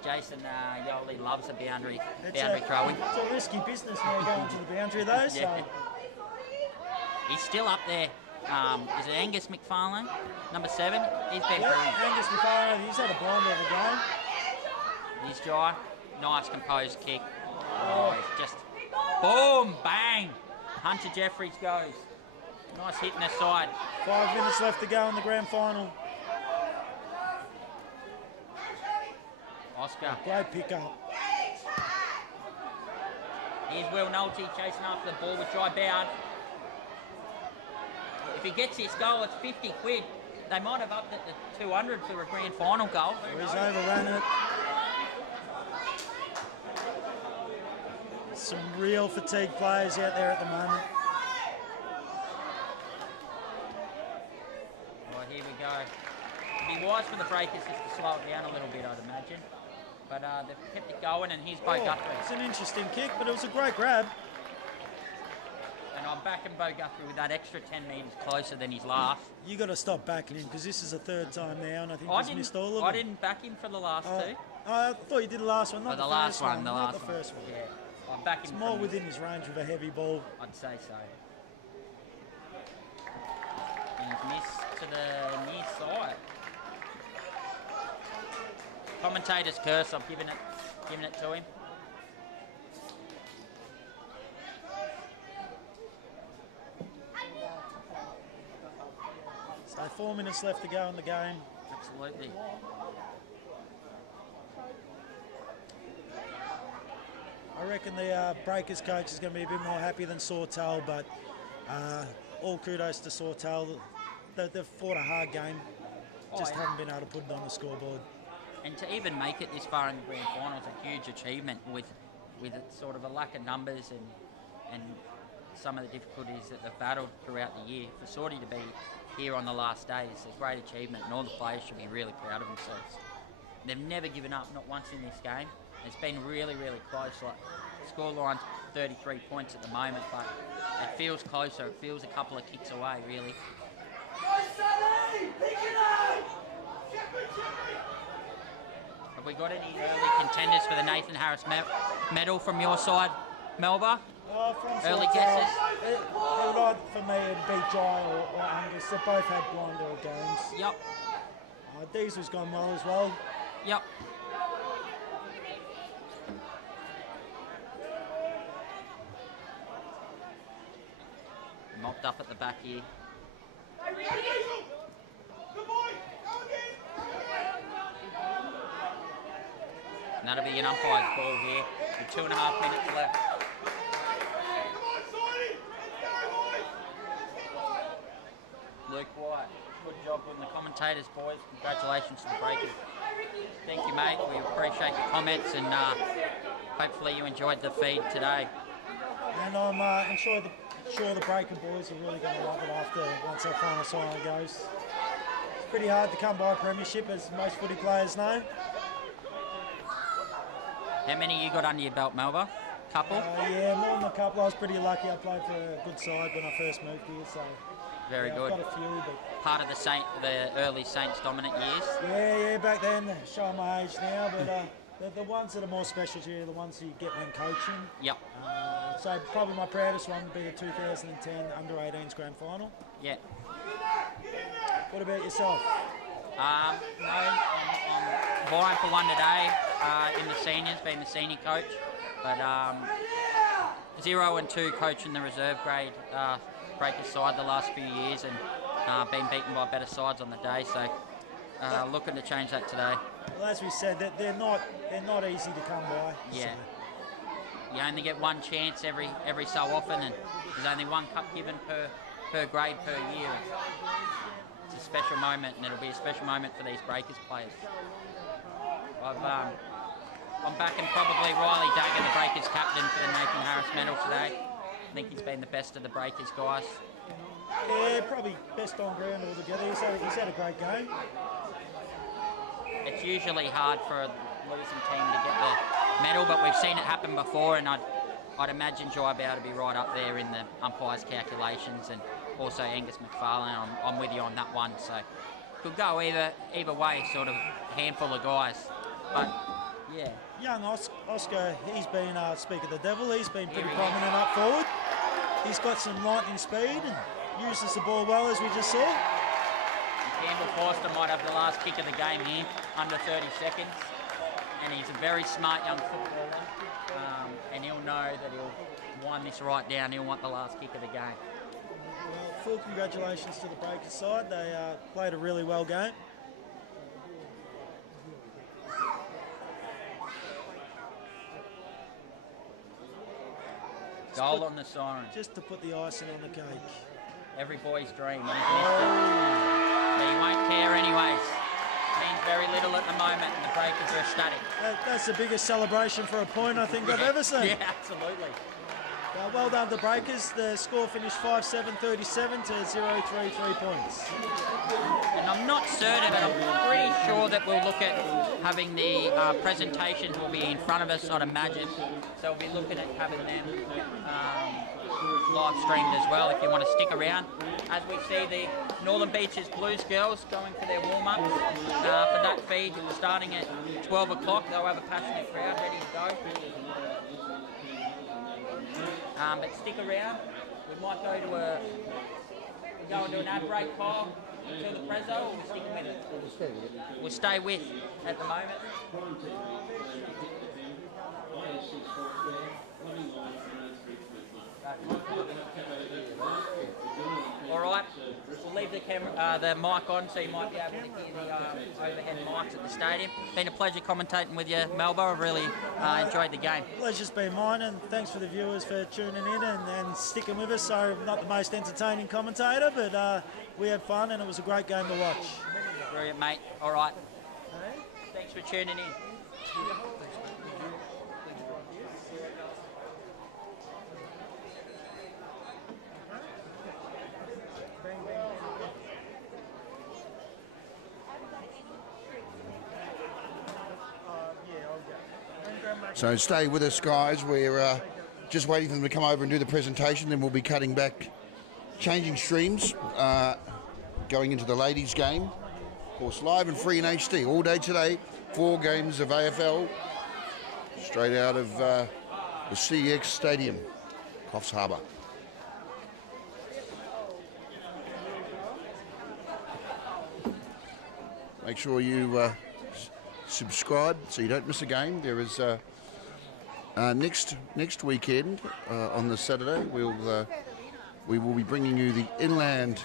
Jason Yole loves the boundary throwing. It's a risky business now going to the boundary though. So. Yeah. He's still up there. Is it Angus McFarlane, number 7? He's been Angus McFarlane, he's had a blind every game. He's dry. Nice composed kick. Oh, it's just boom, bang. Hunter Jeffries goes. Nice hit in the side. 5 minutes left to go in the grand final. Oscar. Great pick up. Here's Will Nolte chasing after the ball with Jai Bowd. If he gets this goal, it's 50 quid. They might have upped it to 200 for a grand final goal. He's overrun it. Some real fatigued players out there at the moment. Right, here we go. It'd be wise for the Breakers just to slow it down a little bit, I'd imagine. But they've kept it going, and here's Bo Guthrie. It's an interesting kick, but it was a great grab. And I'm backing Bo Guthrie with that extra 10 metres closer than his last. You got to stop backing him because this is the third time now, and I think he's missed all of them. I didn't back him for the last two. I thought you did the last one, not the the last first one. The not last the first one. Yeah, I'm backing. It's more within his range with a heavy ball. I'd say so. He's missed to the near side. Commentator's curse. I'm giving it to him. So 4 minutes left to go in the game. Absolutely. I reckon the Breakers coach is going to be a bit more happy than Sawtell, but all kudos to Sawtell. They've fought a hard game, just haven't been able to put it on the scoreboard. And to even make it this far in the grand final is a huge achievement with sort of a lack of numbers and some of the difficulties that they've battled throughout the year. For Sawty to be here on the last day is a great achievement, and all the players should be really proud of themselves. They've never given up, not once in this game. It's been really, really close. Like, scoreline's 33 points at the moment, but it feels closer. It feels a couple of kicks away, really. Have we got any early contenders for the Nathan Harris medal from your side, Melba? Early guesses? For me, it'd be Jai or Angus. They both had blind all games. Yep. Diesel's gone well as well. Yep. Mopped up at the back here. And that'll be an umpire's ball here with 2.5 minutes left. Luke White, good job with the commentators, boys. Congratulations to the Breakers. Thank you, mate. We appreciate your comments, and hopefully you enjoyed the feed today. And I'm sure the Breaker boys are really going to love it once that final siren goes. It's pretty hard to come by a premiership, as most footy players know. How many you got under your belt, Melba? Couple? Yeah, more than a couple. I was pretty lucky. I played for a good side when I first moved here, so very good. I've got a few, but part of the early Saints dominant years. Yeah, back then, showing my age now, but the ones that are more special to you are the ones that you get when coaching. Yep. So probably my proudest one would be the 2010 Under-18s Grand Final. Yeah. What about yourself? No, I'm vying for one today in the seniors, being the senior coach. But 0 and 2 coaching the reserve grade Breakers side the last few years, and been beaten by better sides on the day. So looking to change that today. Well, as we said, that they're not easy to come by. Yeah. So. You only get one chance every so often, and there's only one cup given per grade per year. It's a special moment, and it'll be a special moment for these Breakers players. I'm backing probably Riley Duggan, the Breakers captain, for the Nathan Harris medal today. I think he's been the best of the Breakers guys. Yeah, probably best on ground altogether. He's had a great game. It's usually hard for a losing team to get the medal, but we've seen it happen before, and I'd imagine Jai Bowd to be right up there in the umpires' calculations, and also Angus McFarlane. I'm with you on that one, so could go either way, sort of handful of guys. But yeah. Young Oscar, he's been speak of the devil. He's been pretty prominent up forward. He's got some lightning speed and uses the ball well, as we just saw. Campbell Forster might have the last kick of the game here, under 30 seconds. And he's a very smart young footballer, and he'll know that he'll wind this right down. He'll want the last kick of the game. Well, full congratulations to the Breakers side. They played a really well game. Goal on the siren. Just to put the icing on the cake. Every boy's dream. And he's missed it. But he won't care anyways. Means very little at the moment, and the Breakers are ecstatic. That's the biggest celebration for a point I think I've ever seen. Yeah, absolutely. Well done to Breakers. The score finished 5-7-37 to 0-3, 3 points. And I'm not certain, but I'm pretty sure that we'll look at having the presentations will be in front of us, I'd imagine. So we'll be looking at having them live streamed as well if you want to stick around. As we see the Northern Beaches Blues girls going for their warm-ups for that feed starting at 12 o'clock. They'll have a passionate crowd ready to go. But stick around. We might go into an ad break, Kyle, until the prezzo, or we're sticking with it? We'll stay with at the moment. All right, we'll leave the camera, the mic on, so you might be able to hear the overhead mics at the stadium. Been a pleasure commentating with you, Melba. I've really enjoyed the game. Pleasure's been mine, and thanks for the viewers for tuning in and sticking with us. So, not the most entertaining commentator, but we had fun, and it was a great game to watch. Brilliant, mate. All right. Thanks for tuning in. So stay with us, guys. We're just waiting for them to come over and do the presentation. Then we'll be cutting back, changing streams, going into the ladies' game. Of course, live and free in HD all day today. 4 games of AFL straight out of the CX Stadium, Coffs Harbour. Make sure you subscribe so you don't miss a game. There is next weekend on the Saturday we will be bringing you the Inland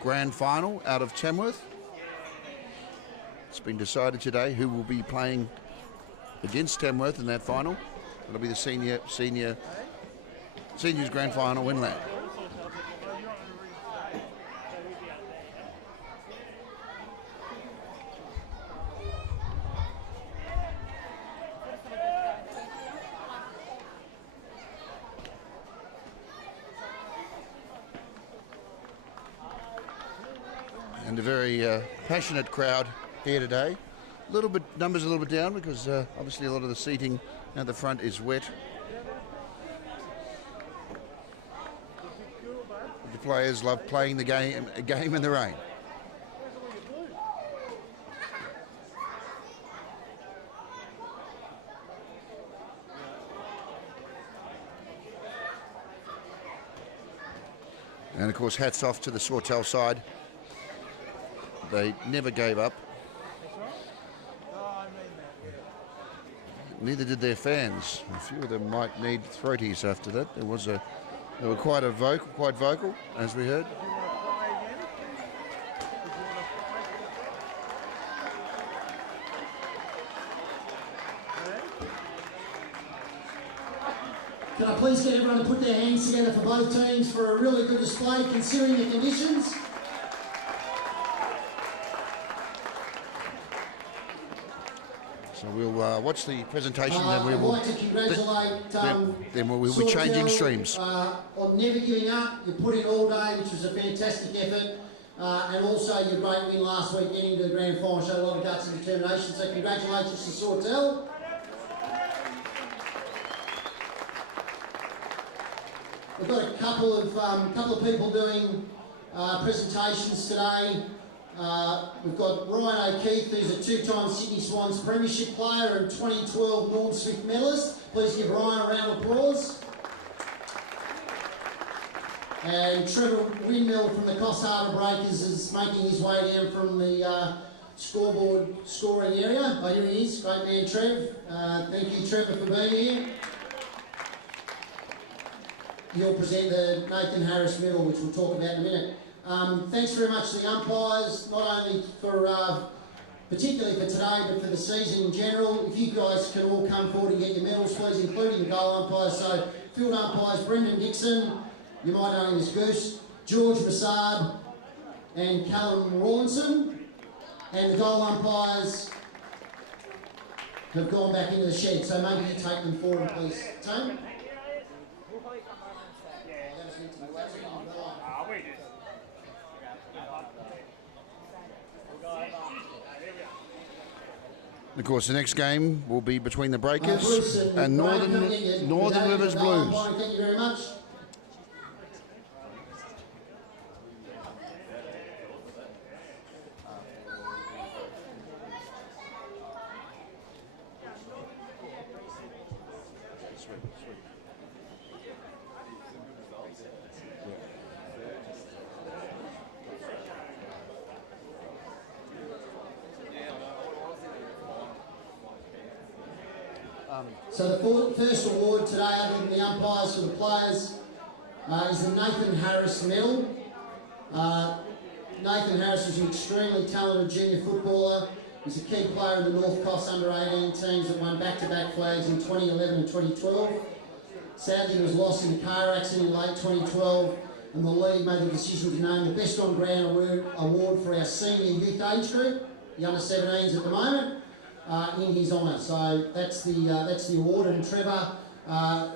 Grand Final out of Tamworth. It's been decided today who will be playing against Tamworth in that final. It'll be the seniors Grand Final Inland. And a very passionate crowd here today. Numbers a little bit down because obviously a lot of the seating at the front is wet. The players love playing a game in the rain. And of course, hats off to the Sawtell side. They never gave up. Neither did their fans. A few of them might need throaties after that. They were quite vocal, as we heard. Can I please get everyone to put their hands together for both teams for a really good display considering the conditions? So we'll watch the presentation, then we will. I'd like to congratulate then we'll be changing streams. On never giving up. You put in all day, which was a fantastic effort, and also your great win last week getting to the grand final showed a lot of guts and determination. So congratulations to Sawtell. We've got a couple of people doing presentations today. We've got Ryan O'Keefe, who's a 2-time Sydney Swans Premiership player and 2012 Norm Smith medalist. Please give Ryan a round of applause. And Trevor Windmill from the Coffs Harbour Breakers is making his way down from the scoreboard scoring area. Oh, here he is. Great man, Trev. Thank you, Trevor, for being here. He'll present the Nathan Harris Medal, which we'll talk about in a minute. Thanks very much to the umpires, not only for particularly for today, but for the season in general. If you guys can all come forward and get your medals, please, including the goal umpires. So field umpires Brendan Dixon, you might know him as Goose, George Massard and Callum Rawlinson. And the goal umpires have gone back into the shed, so maybe you take them forward, please. Tone? Of course, the next game will be between the Breakers and Northern Rivers Blues. Thank you very much. So the first award today, other than the umpires for the players, is the Nathan Harris Medal. Nathan Harris is an extremely talented junior footballer. He's a key player in the North Coffs under-18 teams that won back-to-back flags in 2011 and 2012. Sadly, he was lost in a car accident in late 2012, and the league made the decision to name the Best On Ground award for our senior youth age group, the under-17s at the moment, in his honour. So that's the award. And Trevor,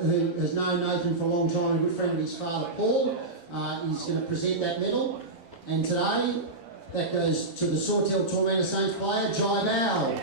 who has known Nathan for a long time, a good friend of his father, Paul, is going to present that medal. And today, that goes to the Sawtell Toormina Saints player, Jai Bow.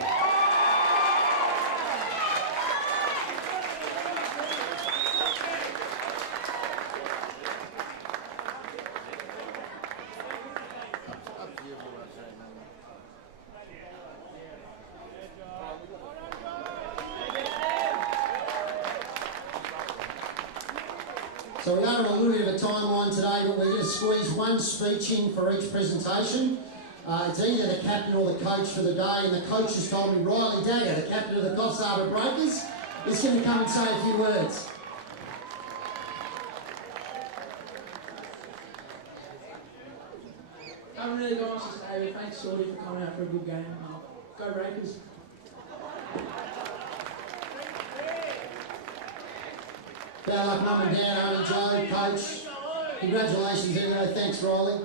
So we're going on a little bit of a timeline today, but we're going to squeeze one speech in for each presentation. It's either the captain or the coach for the day, and the coach has told me Riley Dagger, the captain of the Coffs Harbour Breakers, is going to come and say a few words. I haven't really got much to say, but thanks Shorty for coming out for a good game. Go Breakers. Bad luck, mum and dad, Auntie Joe, coach. Congratulations anyway, thanks Riley.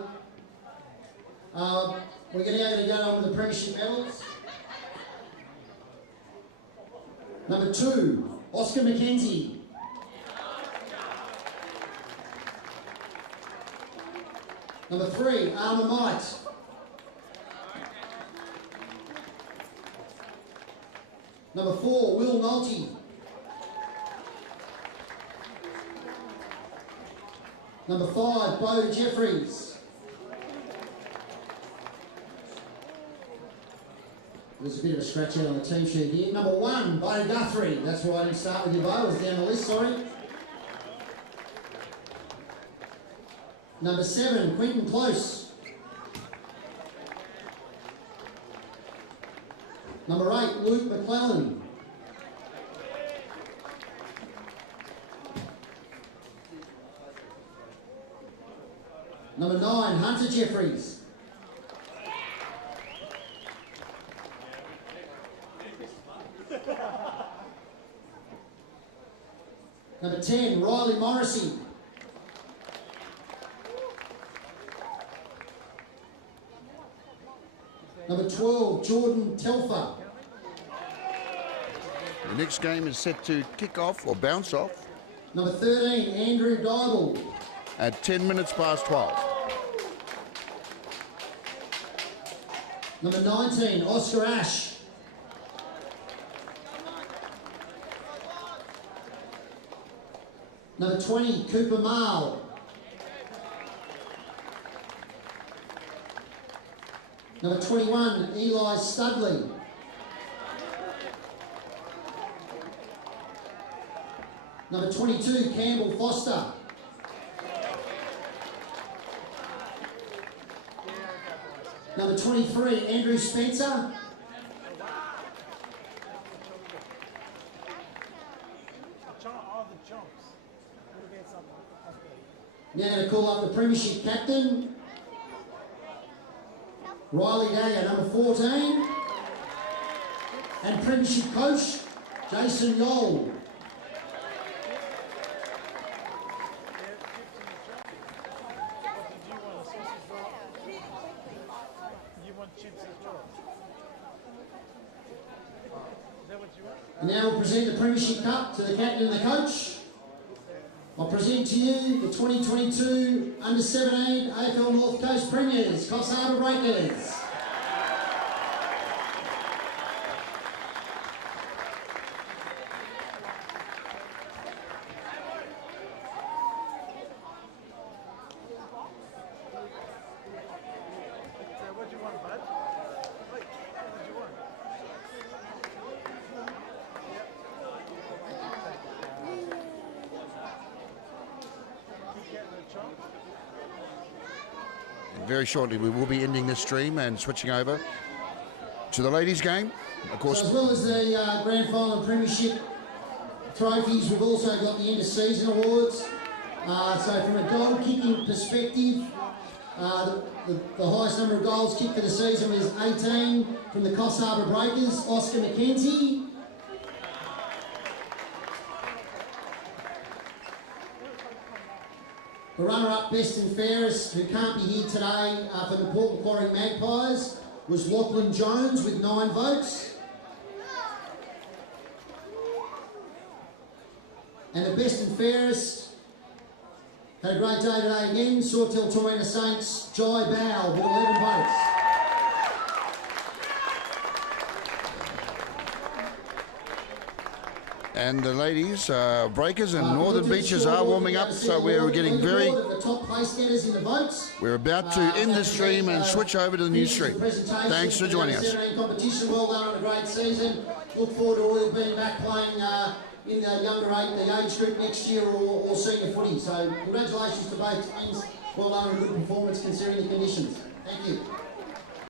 We're going to go on with the premiership medals. Number 2, Oscar McKenzie. Number 3, Armour Might. Number 4, Will Nolte. Number 5, Bo Jeffries. There's a bit of a scratch out on the team sheet here. Number 1, Bo Guthrie. That's why I didn't start with you, Bo. I was down the list, sorry. Number 7, Quentin Close. Number 8, Luke McClellan. Number 9, Hunter Jeffries. Number 10, Riley Morrissey. Number 12, Jordan Telfer. The next game is set to kick off or bounce off. Number 13, Andrew Dybel. At 10 minutes past 12. Number 19, Oscar Ash. Number 20, Cooper Marl. Number 21, Eli Studley. Number 22, Campbell Foster. Number 23, Andrew Spencer. Now going to call up the Premiership captain, Riley Dagger, number 14, and Premiership coach, Jason Yoll. now we'll present the Premiership Cup to the captain and the coach. I'll present to you the 2022 Under-17 AFL North Coast Premiers, Coffs Harbour Breakers. Very shortly we will be ending this stream and switching over to the ladies' game. Of course, So as well as the Grand Final and Premiership trophies, we've also got the end of season awards. So from a goal kicking perspective, the highest number of goals kicked for the season was 18 from the Coffs Harbour Breakers, Oscar McKenzie. The runner-up, best and fairest, who can't be here today for the Port Macquarie Magpies, was Lachlan Jones with 9 votes. And the best and fairest, had a great day today again, Sawtell Toormina Saints, Jai Bow with 11 votes. and the ladies, Breakers and Northern Beaches are warming up, so we're getting very... We're about to end the stream and switch over to the new stream. Thanks for joining us. Competition, well done on a great season. Look forward to all being back playing in the younger age group next year or senior footy. So congratulations to both teams. Well done on a good performance considering the conditions. Thank you.